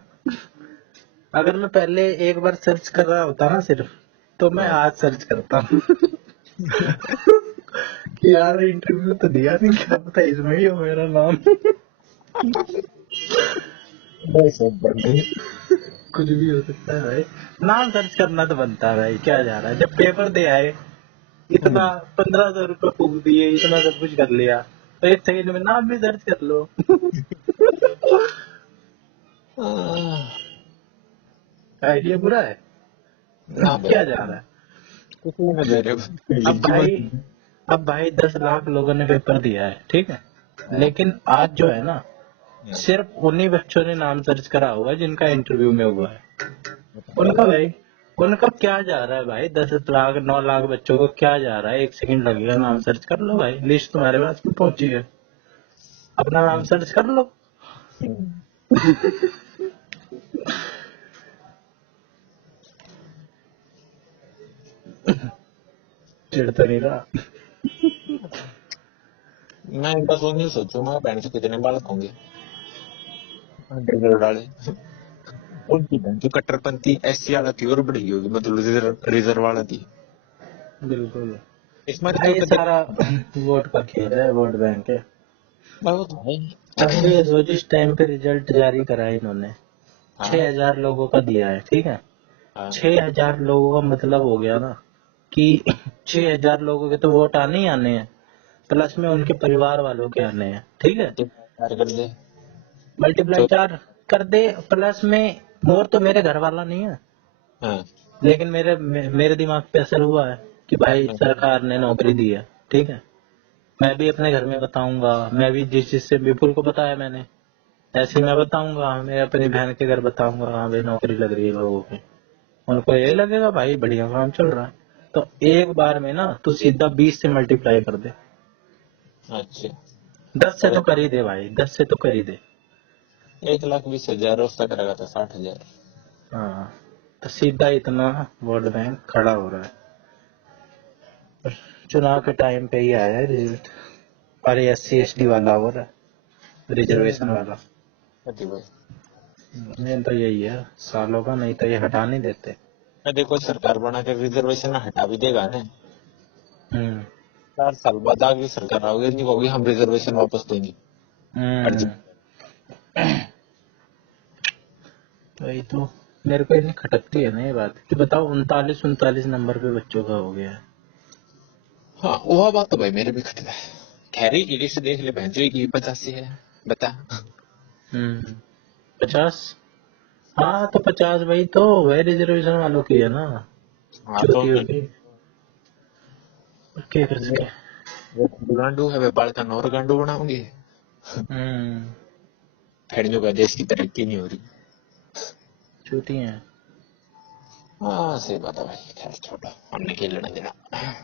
अगर मैं पहले एक बार सर्च कर रहा होता ना सिर्फ, तो मैं आज सर्च करता कि यार इंटरव्यू तो दिया नहीं, क्या पता इसमें ही हो मेरा नाम। बस अब बढ़िया। कुछ भी हो सकता है भाई, नाम सर्च करना तो बनता है भाई, क्या जा रहा है। जब पेपर दे आए, इतना 1500 रुपये फूक दिए, इतना सब कुछ कर लिया, तो 1 सेकंड में नाम भी सर्च कर लो। आइडिया बुरा है, ना भाई, क्या जा रहा है। कुछ नहीं दे रहे हो। अब भाई अब भाई 10 लाख लोगों ने पेपर दिया है, ठीक है, लेकिन आज जो है ना, सिर्फ उन्हीं बच्चों ने नाम सर्च करा हुआ है जिनका इंटरव्यू में हुआ है। उनका भाई, उनका क्या जा रहा है भाई, 10 लाख 9 लाख बच्चों को क्या जा रहा है, 1 सेकंड लगेगा, नाम सर्च कर लो भाई, लिस्ट तुम्हारे पास में पहुंची है, अपना नाम सर्च कर लो। चिढ़ तो नहीं रहा। मैं बस वो नहीं सोचू मैं बहन से कितने बालक होंगे रिजल्ट डाले। उनकी बहन की कट्टरपंथी एससी वाला की और बढ़ी होगी, मतलब रिजर्व वाला थी। बिल्कुल इसमें भाई, तो ये कभी सारा वोट का खेल है, वोट बैंक है। वो तो है। अब ये जो जिस टाइम पे रिजल्ट जारी करा है इन्होंने, हाँ 6,000 लोगों का दिया है, ठीक है। हाँ 6,000 लोगों का मतलब हो गया ना कि 6,000 लोगों के तो वोट आने ही आने हैं, प्लस में उनके परिवार वालों के आने हैं, ठीक है। मल्टीप्लाई कर दे मल्टीप्लाई तो 4 कर दे, प्लस में और तो मेरे घर वाला नहीं है, हाँ लेकिन मेरे दिमाग पे असर हुआ है कि भाई सरकार ने नौकरी दी है, ठीक है। मैं भी अपने घर में बताऊंगा, मैं भी जिस चीज से विपुल को बताया मैंने, ऐसे ही मैं बताऊंगा, मैं अपनी बहन के घर बताऊंगा, हाँ भाई नौकरी लग रही है लोगों की, उनको यही लगेगा भाई बढ़िया काम चल रहा है। तो एक बार में ना तू सीधा 20 से मल्टीप्लाई कर दे, अच्छा 10 से तो कर ही दे भाई, 10 से तो कर ही दे। 1,20,000 उसका करेगा था 60,000। हाँ, तो सीधा इतना वोट बैंक खड़ा हो रहा है। चुनाव के टाइम पे ही आया है रिजल्ट, और ये SC ST वाला हो रहा है, रिजर्वेशन वाला। भाई मेन तो यही है सालों का, नहीं तो ये हटा नहीं देते। मैं देखो सरकार बना कर रिजर्वेशन हटा भी देगा ना, हम्म 4 साल बाद आगे सरकार आओगे नहीं होगी हम रिजर्वेशन वापस देंगे। अर्जी हम्म वही तो, मेरे को इतनी खटकती है ना ये बात कि बताओ 39 नंबर पे बच्चों का हो गया है। हाँ वो बात तो भाई मेरे भी खटका है। खैरी की लिस्ट देख ले बहन की 85 है बता। 50, हाँ तो 50 भाई तो वह रिजर्वेशन वालों की है ना, हाँ तो चौथी होगी, क्या कर सके। वो गांडू है वे बालका और गांडू बनाओगे। हम्म फेड़ियों का देश की तरक्की नहीं हो रही। छूटी है। हाँ सही बात है भाई, खैर छोड़ो हमने क्या लेना देना। हाँ,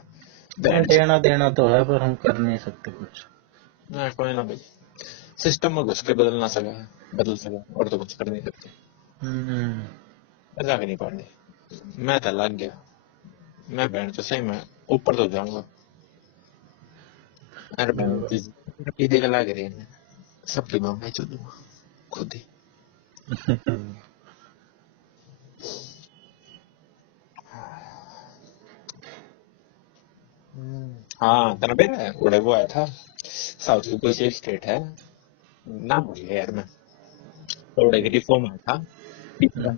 देना देना तो है पर हम कर नहीं सकते कुछ। ना कोई ना भाई, सिस्टम में घुस के बदल सका और तो कुछ कर नहीं सकते। हम्म मजाक नहीं पाड़े, मैं तो लग गया, मैं बहन तो सही में ऊपर तो जाऊंगा। अरे बहन पीने का लग रही है सबकी माँ मैं चलूंगा खुद ही। हाँ तना बेटा उड़े वो आया था, साउथ की कोई सी स्टेट है, नाम भूल गया यार मैं। तो उड़े की रिफॉर्म आया था टीचर,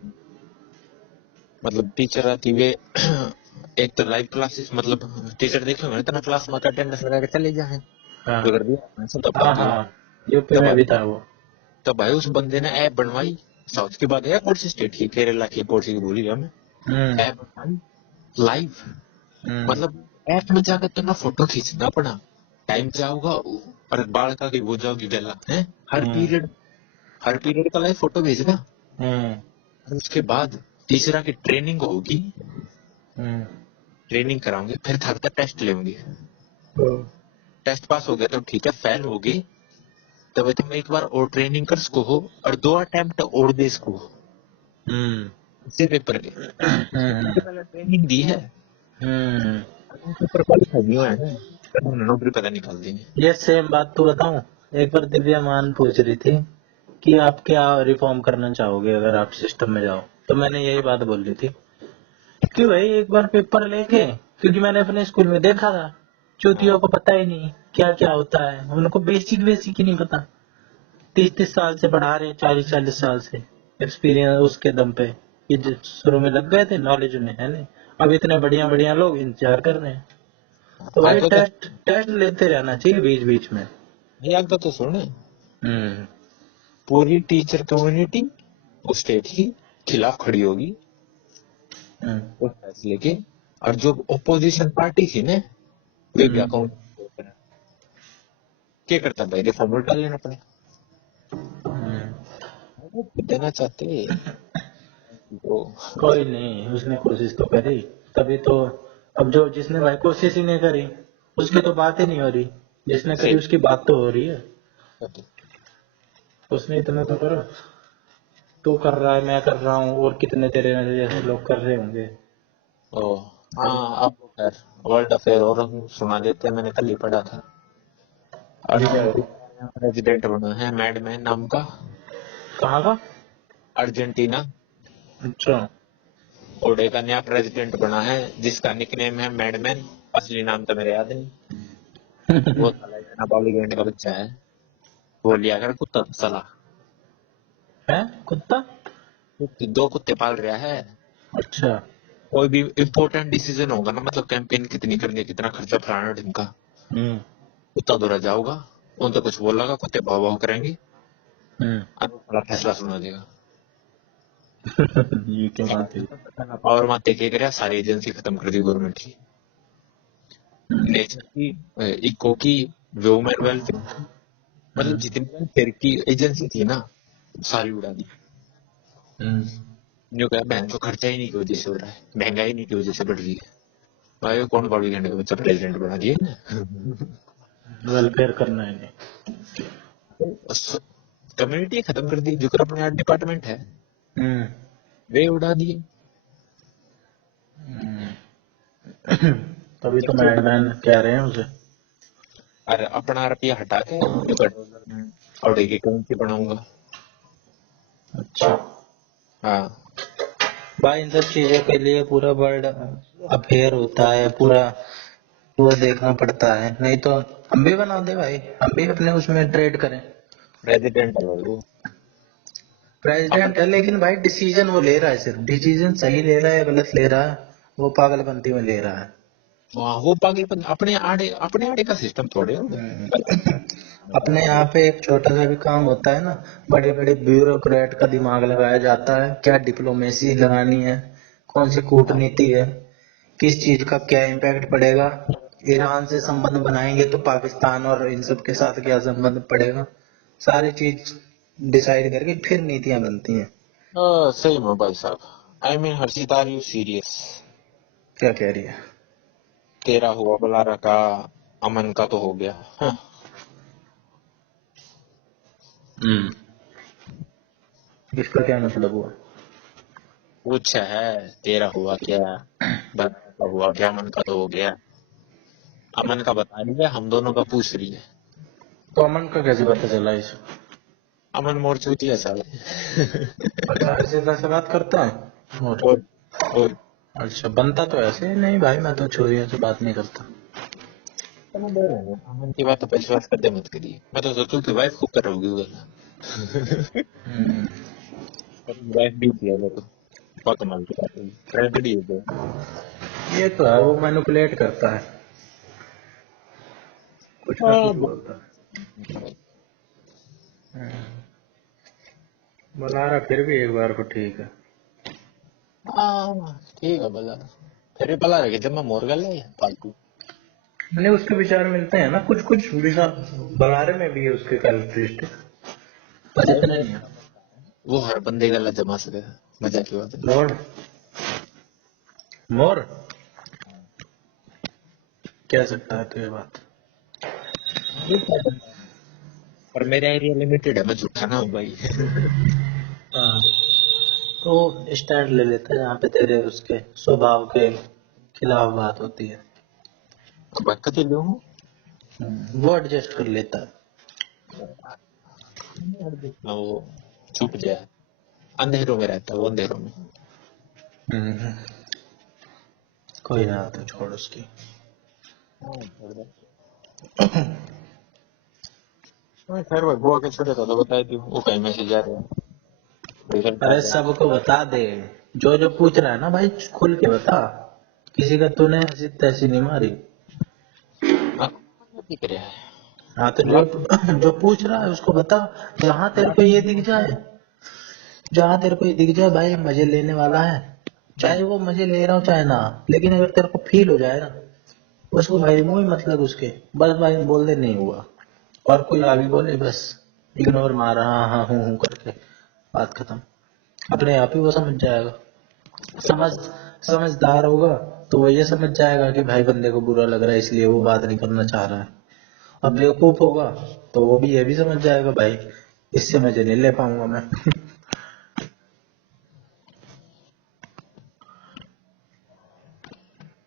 मतलब टीचर आती वे एक तो लाइव क्लासेस, मतलब टीचर देखे होंगे इतना क्लास में अटेंडेंस लगा के चले जाए हाँ तो कर दिया सब तो हाँ दिया। हाँ, यूपी तब में भी था वो। तब भाई उस बंदे ने ऐप बनवाई, साउथ की बात है कौन सी स्टेट की, केरला की कौन सी की भूल गया मैं। हम्म ऐप बनवाई लाइव, हम्म मतलब ऐप में जाकर तो ना फोटो खींचना पड़ा, टाइम जाओगा और बाल का की वो जाओगी गला है, हम्म हर पीरियड का लाइव फोटो भेजना। हम्म और उसके बाद तीसरा की ट्रेनिंग होगी, हम्म ट्रेनिंग कराऊंगे फिर थर्ड का टेस्ट लेंगे। हम्म टेस्ट पास हो गया तो ठीक है, फेल हो गई तब तुम एक बार और ट्रेनिंग कर सको हो और 2 अटेम्प्ट और दे सको हो हम्म इसी पेपर के। हम्म पहले ट्रेनिंग दी है, हम्म पेपर क्वालिफाई नहीं हुआ है ना। उन्होंने नौकरी पता निकाल दी। ये सेम बात तो बताऊं, एक बार दिव्या मान पूछ रही थी कि आप क्या रिफॉर्म करना चाहोगे अगर आप सिस्टम में जाओ, तो मैंने यही बात बोल रही थी कि भाई एक बार पेपर लेके, क्योंकि मैंने अपने स्कूल में देखा था चूतियों को पता ही नहीं क्या क्या होता है, उनको बेसिक बेसिक ही नहीं पता। 30-30 साल से पढ़ा रहे, 40-40 साल से एक्सपीरियंस उसके दम पे, ये जो शुरू में लग गए थे नॉलेज उन्हें है नहीं, अब इतने बढ़िया बढ़िया लोग इंतजार कर रहे हैं। तो भाई आगे तो टेस्ट टेस्ट लेते रहना चाहिए बीच बीच में। नहीं, आगे तो सुन, हम्म। पूरी टीचर कम्युनिटी उस स्टेट के खिलाफ खड़ी होगी हम्म। उस फैसले के। और जो ओपोजिशन पार्टी थी ना, वे भी अकाउंट क्या करता भाई, रिफॉर्म उल्टा लेना पड़े। वो देना चाहते तो कोई नहीं, उसने कोशिश तो करी, तभी तो। अब जो जिसने भाई कोशिश ही नहीं करी उसकी तो बात ही नहीं हो रही, जिसने करी सही। उसकी बात तो हो रही है। उसने इतना तो करो, तू कर रहा है मैं कर रहा हूँ और कितने तेरे मेरे जैसे लोग कर रहे होंगे। ओ हाँ, अब खैर वर्ल्ड अफेयर और हम सुना देते हैं, मैंने कल ही पढ़ा था। अभी क्या हुआ? अर्जेंटीना प्रेसिडेंट बना है मैडमैन नाम का। कहाँ का? अर्जेंटीना अच्छा। ओडे का नया प्रेसिडेंट बना है, जिसका निकनेम है मैडमैन। असली नाम तो मेरे याद नहीं। वो साला एक नाबालिग का बच्चा है, वो लिया कर कुत्ता साला। है कुत्ता? दो कुत्ते पाल रहा है। अच्छा। कोई भी इम्पोर्टेंट डिसीजन होगा ना, मतलब कैंपेन कितनी करनी है, कितना खर्चा फलाना ढिमका, हम्म। कुत्ता दौड़ा जाऊगा, उन तो कुछ बोलेगा, कुत्ते भाव भाव करेंगे हम्म। और वो साला फैसला सुना देगा। ये क्या बात है? पावर माते के करे सारी एजेंसी खत्म कर दी गवर्नमेंट की, नेचर की, इको की, वुमेन वेलफेयर, मतलब हम्म। जितनी वेलफेयर की एजेंसी थी ना, सारी उड़ा दी। हम्म। जो कहा बैंक तो खर्चा ही नहीं की वजह से हो रहा है, महंगाई नहीं की वजह से बढ़ रही है। भाई कौन बॉडी घंटे का बच्चा प्रेसिडेंट बना दिए। वेलफेयर करना है नहीं। कम्युनिटी खत्म कर दी, जो कि अपने डिपार्टमेंट है हम्म। वे उड़ा दिए। हम्म। तभी तो मैडमैन कह रहे हैं उसे। अरे अपना रुपया हटा के और की करेंसी बनाऊंगा। अच्छा। हाँ भाई इन सब चीजों के लिए पूरा वर्ल्ड अफेयर होता है पूरा, वो देखना पड़ता है, नहीं तो हम भी बना दे भाई, हम भी अपने उसमें ट्रेड करें। प्रेसिडेंट है वो। अपन प्रेसिडेंट है लेकिन भाई डिसीजन वो ले रहा है, सिर्फ डिसीजन सही ले रहा है या गलत ले रहा है वो पागलपंती में ले रहा है। वहाँ वो पागलपन अपने आड़े का सिस्टम थोड़े होगा। अपने यहाँ पे एक छोटा सा भी काम होता है ना, बड़े बड़े ब्यूरोक्रेट का दिमाग लगाया जाता है, क्या डिप्लोमेसी लगानी है, कौन सी कूटनीति है, किस चीज का क्या इम्पैक्ट पड़ेगा, ईरान से संबंध बनाएंगे तो पाकिस्तान और इन सब के साथ क्या संबंध पड़ेगा, सारी चीज डिसाइड करके फिर नीतियां बनती हैं। सही में भाई साहब। I mean Harshit, are you serious? क्या कह रही है? तेरा हुआ बलारा का, अमन का तो हो गया। हाँ, हम्म। इसका क्या मतलब हुआ? पूछा है तेरा हुआ क्या, बलारा का हुआ क्या, अमन का तो हो गया। अमन का बता रही है, हम दोनों का पूछ रही है। तो अमन का कैसे पता चला इसे? अमन मोर चूतिया साले। अच्छा ऐसे कैसे बात करता है? और और अच्छा बनता तो ऐसे ही नहीं भाई, मैं तो छोरियों से बात नहीं करता। अमन की बात पे विश्वास करते मत करिए, मैं तो सोचूं कि वाइफ को कर रहोगी उधर। हम्म। वाइफ भी थी अगर तो बहुत कमाल की बात है, ट्रेजेडी है। ये तो है, वो मैनिपुलेट करता है, कुछ ना कुछ हाँ, बोलता है। बुला रहा फिर भी एक बार को ठीक है। ठीक है भला, फिर भी भला रखे जब मैं मोर गल है फालतू। नहीं उसके विचार मिलते हैं ना, कुछ कुछ विचार बलारे में भी है उसके कैरेक्टरिस्टिक, पर भाई इतने मैं नहीं है। वो हर बंदे गला जमा सके, मजा की बात है। मोर मोर कह सकता है तो ये बात। पर मेरा एरिया लिमिटेड है, मैं झूठा ना हूँ भाई। हाँ तो स्टैंड ले लेता है यहाँ पे तेरे उसके स्वभाव के खिलाफ बात होती है। बात तो ले हूँ। वो एडजस्ट कर लेता है। ना वो छुप जाए, अंधेरों में रहता है वो, अंधेरों में। हम्म, कोई ना, तो छोड़ उसकी। हाँ, छोड़ दे। हाँ, खैर वो गोवा के छोटे था तो बताई थी, वो कहीं मैसेज आ रहे हैं, रिजल्ट आ अरे गया। सबको बता दे, जो जो पूछ रहा है ना भाई, खुल के बता। किसी का तूने ऐसी तैसी नहीं मारी। हाँ, दिख रहा है। हाँ तो जो लग जो पूछ रहा है उसको बता। जहां तेरे को ये दिख जाए, जहां तेरे को ये दिख जाए भाई मजे लेने वाला है, चाहे वो मजे ले रहा हो चाहे ना, लेकिन अगर तेरे को फील हो जाए ना, उसको भाई मुंह ही मतलब उसके, बस भाई बोल दे नहीं हुआ। और कोई आगे बोले बस इग्नोर मार, हाँ हाँ हूँ करके, बात खत्म। अपने आप ही वो समझ जाएगा। समझ समझदार होगा तो वो ये समझ जाएगा कि भाई बंदे को बुरा लग रहा है इसलिए वो बात नहीं करना चाह रहा है। अब बेवकूफ होगा तो वो भी ये भी समझ जाएगा भाई इससे मजे नहीं ले पाऊंगा मैं।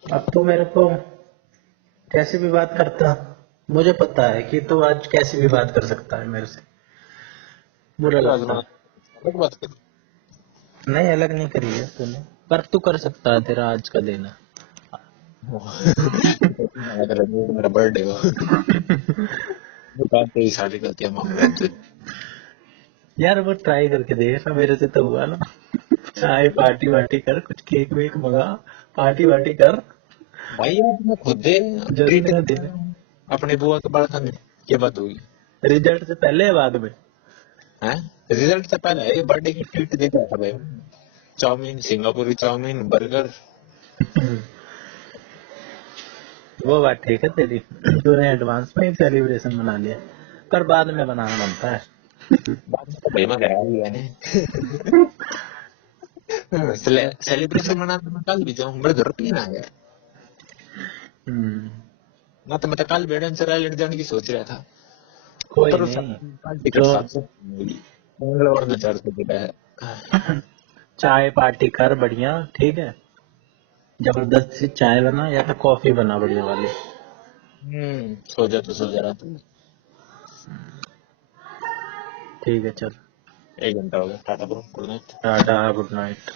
अब तो मेरे को कैसे भी बात करता, मुझे पता है कि तू आज कैसे भी बात कर सकता है मेरे से, बुरा लगता आजमा, है। अलग बात कर। नहीं अलग नहीं करी है तूने, पर तू कर सकता है, तेरा आज का दिन है। अगर मेरा बर्थडे हो, दुकान पे ही शादी करती है मामला तो। यार वो ट्राई करके देख ना, मेरे से तो हुआ ना। चाय पार्टी वार्टी कर, कुछ केक वेक मंगा, पार्टी वार्टी कर, भाई यार मैं खुद दे जो ट्रीट तेरा दिन है। अपने बुआ के बड़का में, ये बात होगी रिजल्ट से पहले या बाद में? है। रिजल्ट से पहले ये बर्थडे की ट्रीट दे रहा था भाई, चाउमीन, सिंगापुरी चाउमीन, बर्गर। वो बात ठीक है तेरी, तूने एडवांस में ही सेलिब्रेशन मना लिया, पर बाद में बनाना बनता है। बाद में तो भाई मैं गया ही है ने। सेलिब्रेशन मनाने मैं कल भी जाऊं, मेरे घर पे ही ना गया। हम्म, ना तो मैं तो कल बेड़न से रायगढ़ जाने की सोच रहा था, कोई पर उस नहीं। टिकट जो 700 मिली, मंगलवार में 400 की है। चाय पार्टी कर बढ़िया, ठीक है, जबरदस्ती चाय बना या तो कॉफी बना बढ़िया वाली। सो जा तो सो जा रहा था। ठीक है चल। 1 घंटा हो गया, Tata bro, good night. Tata, good night.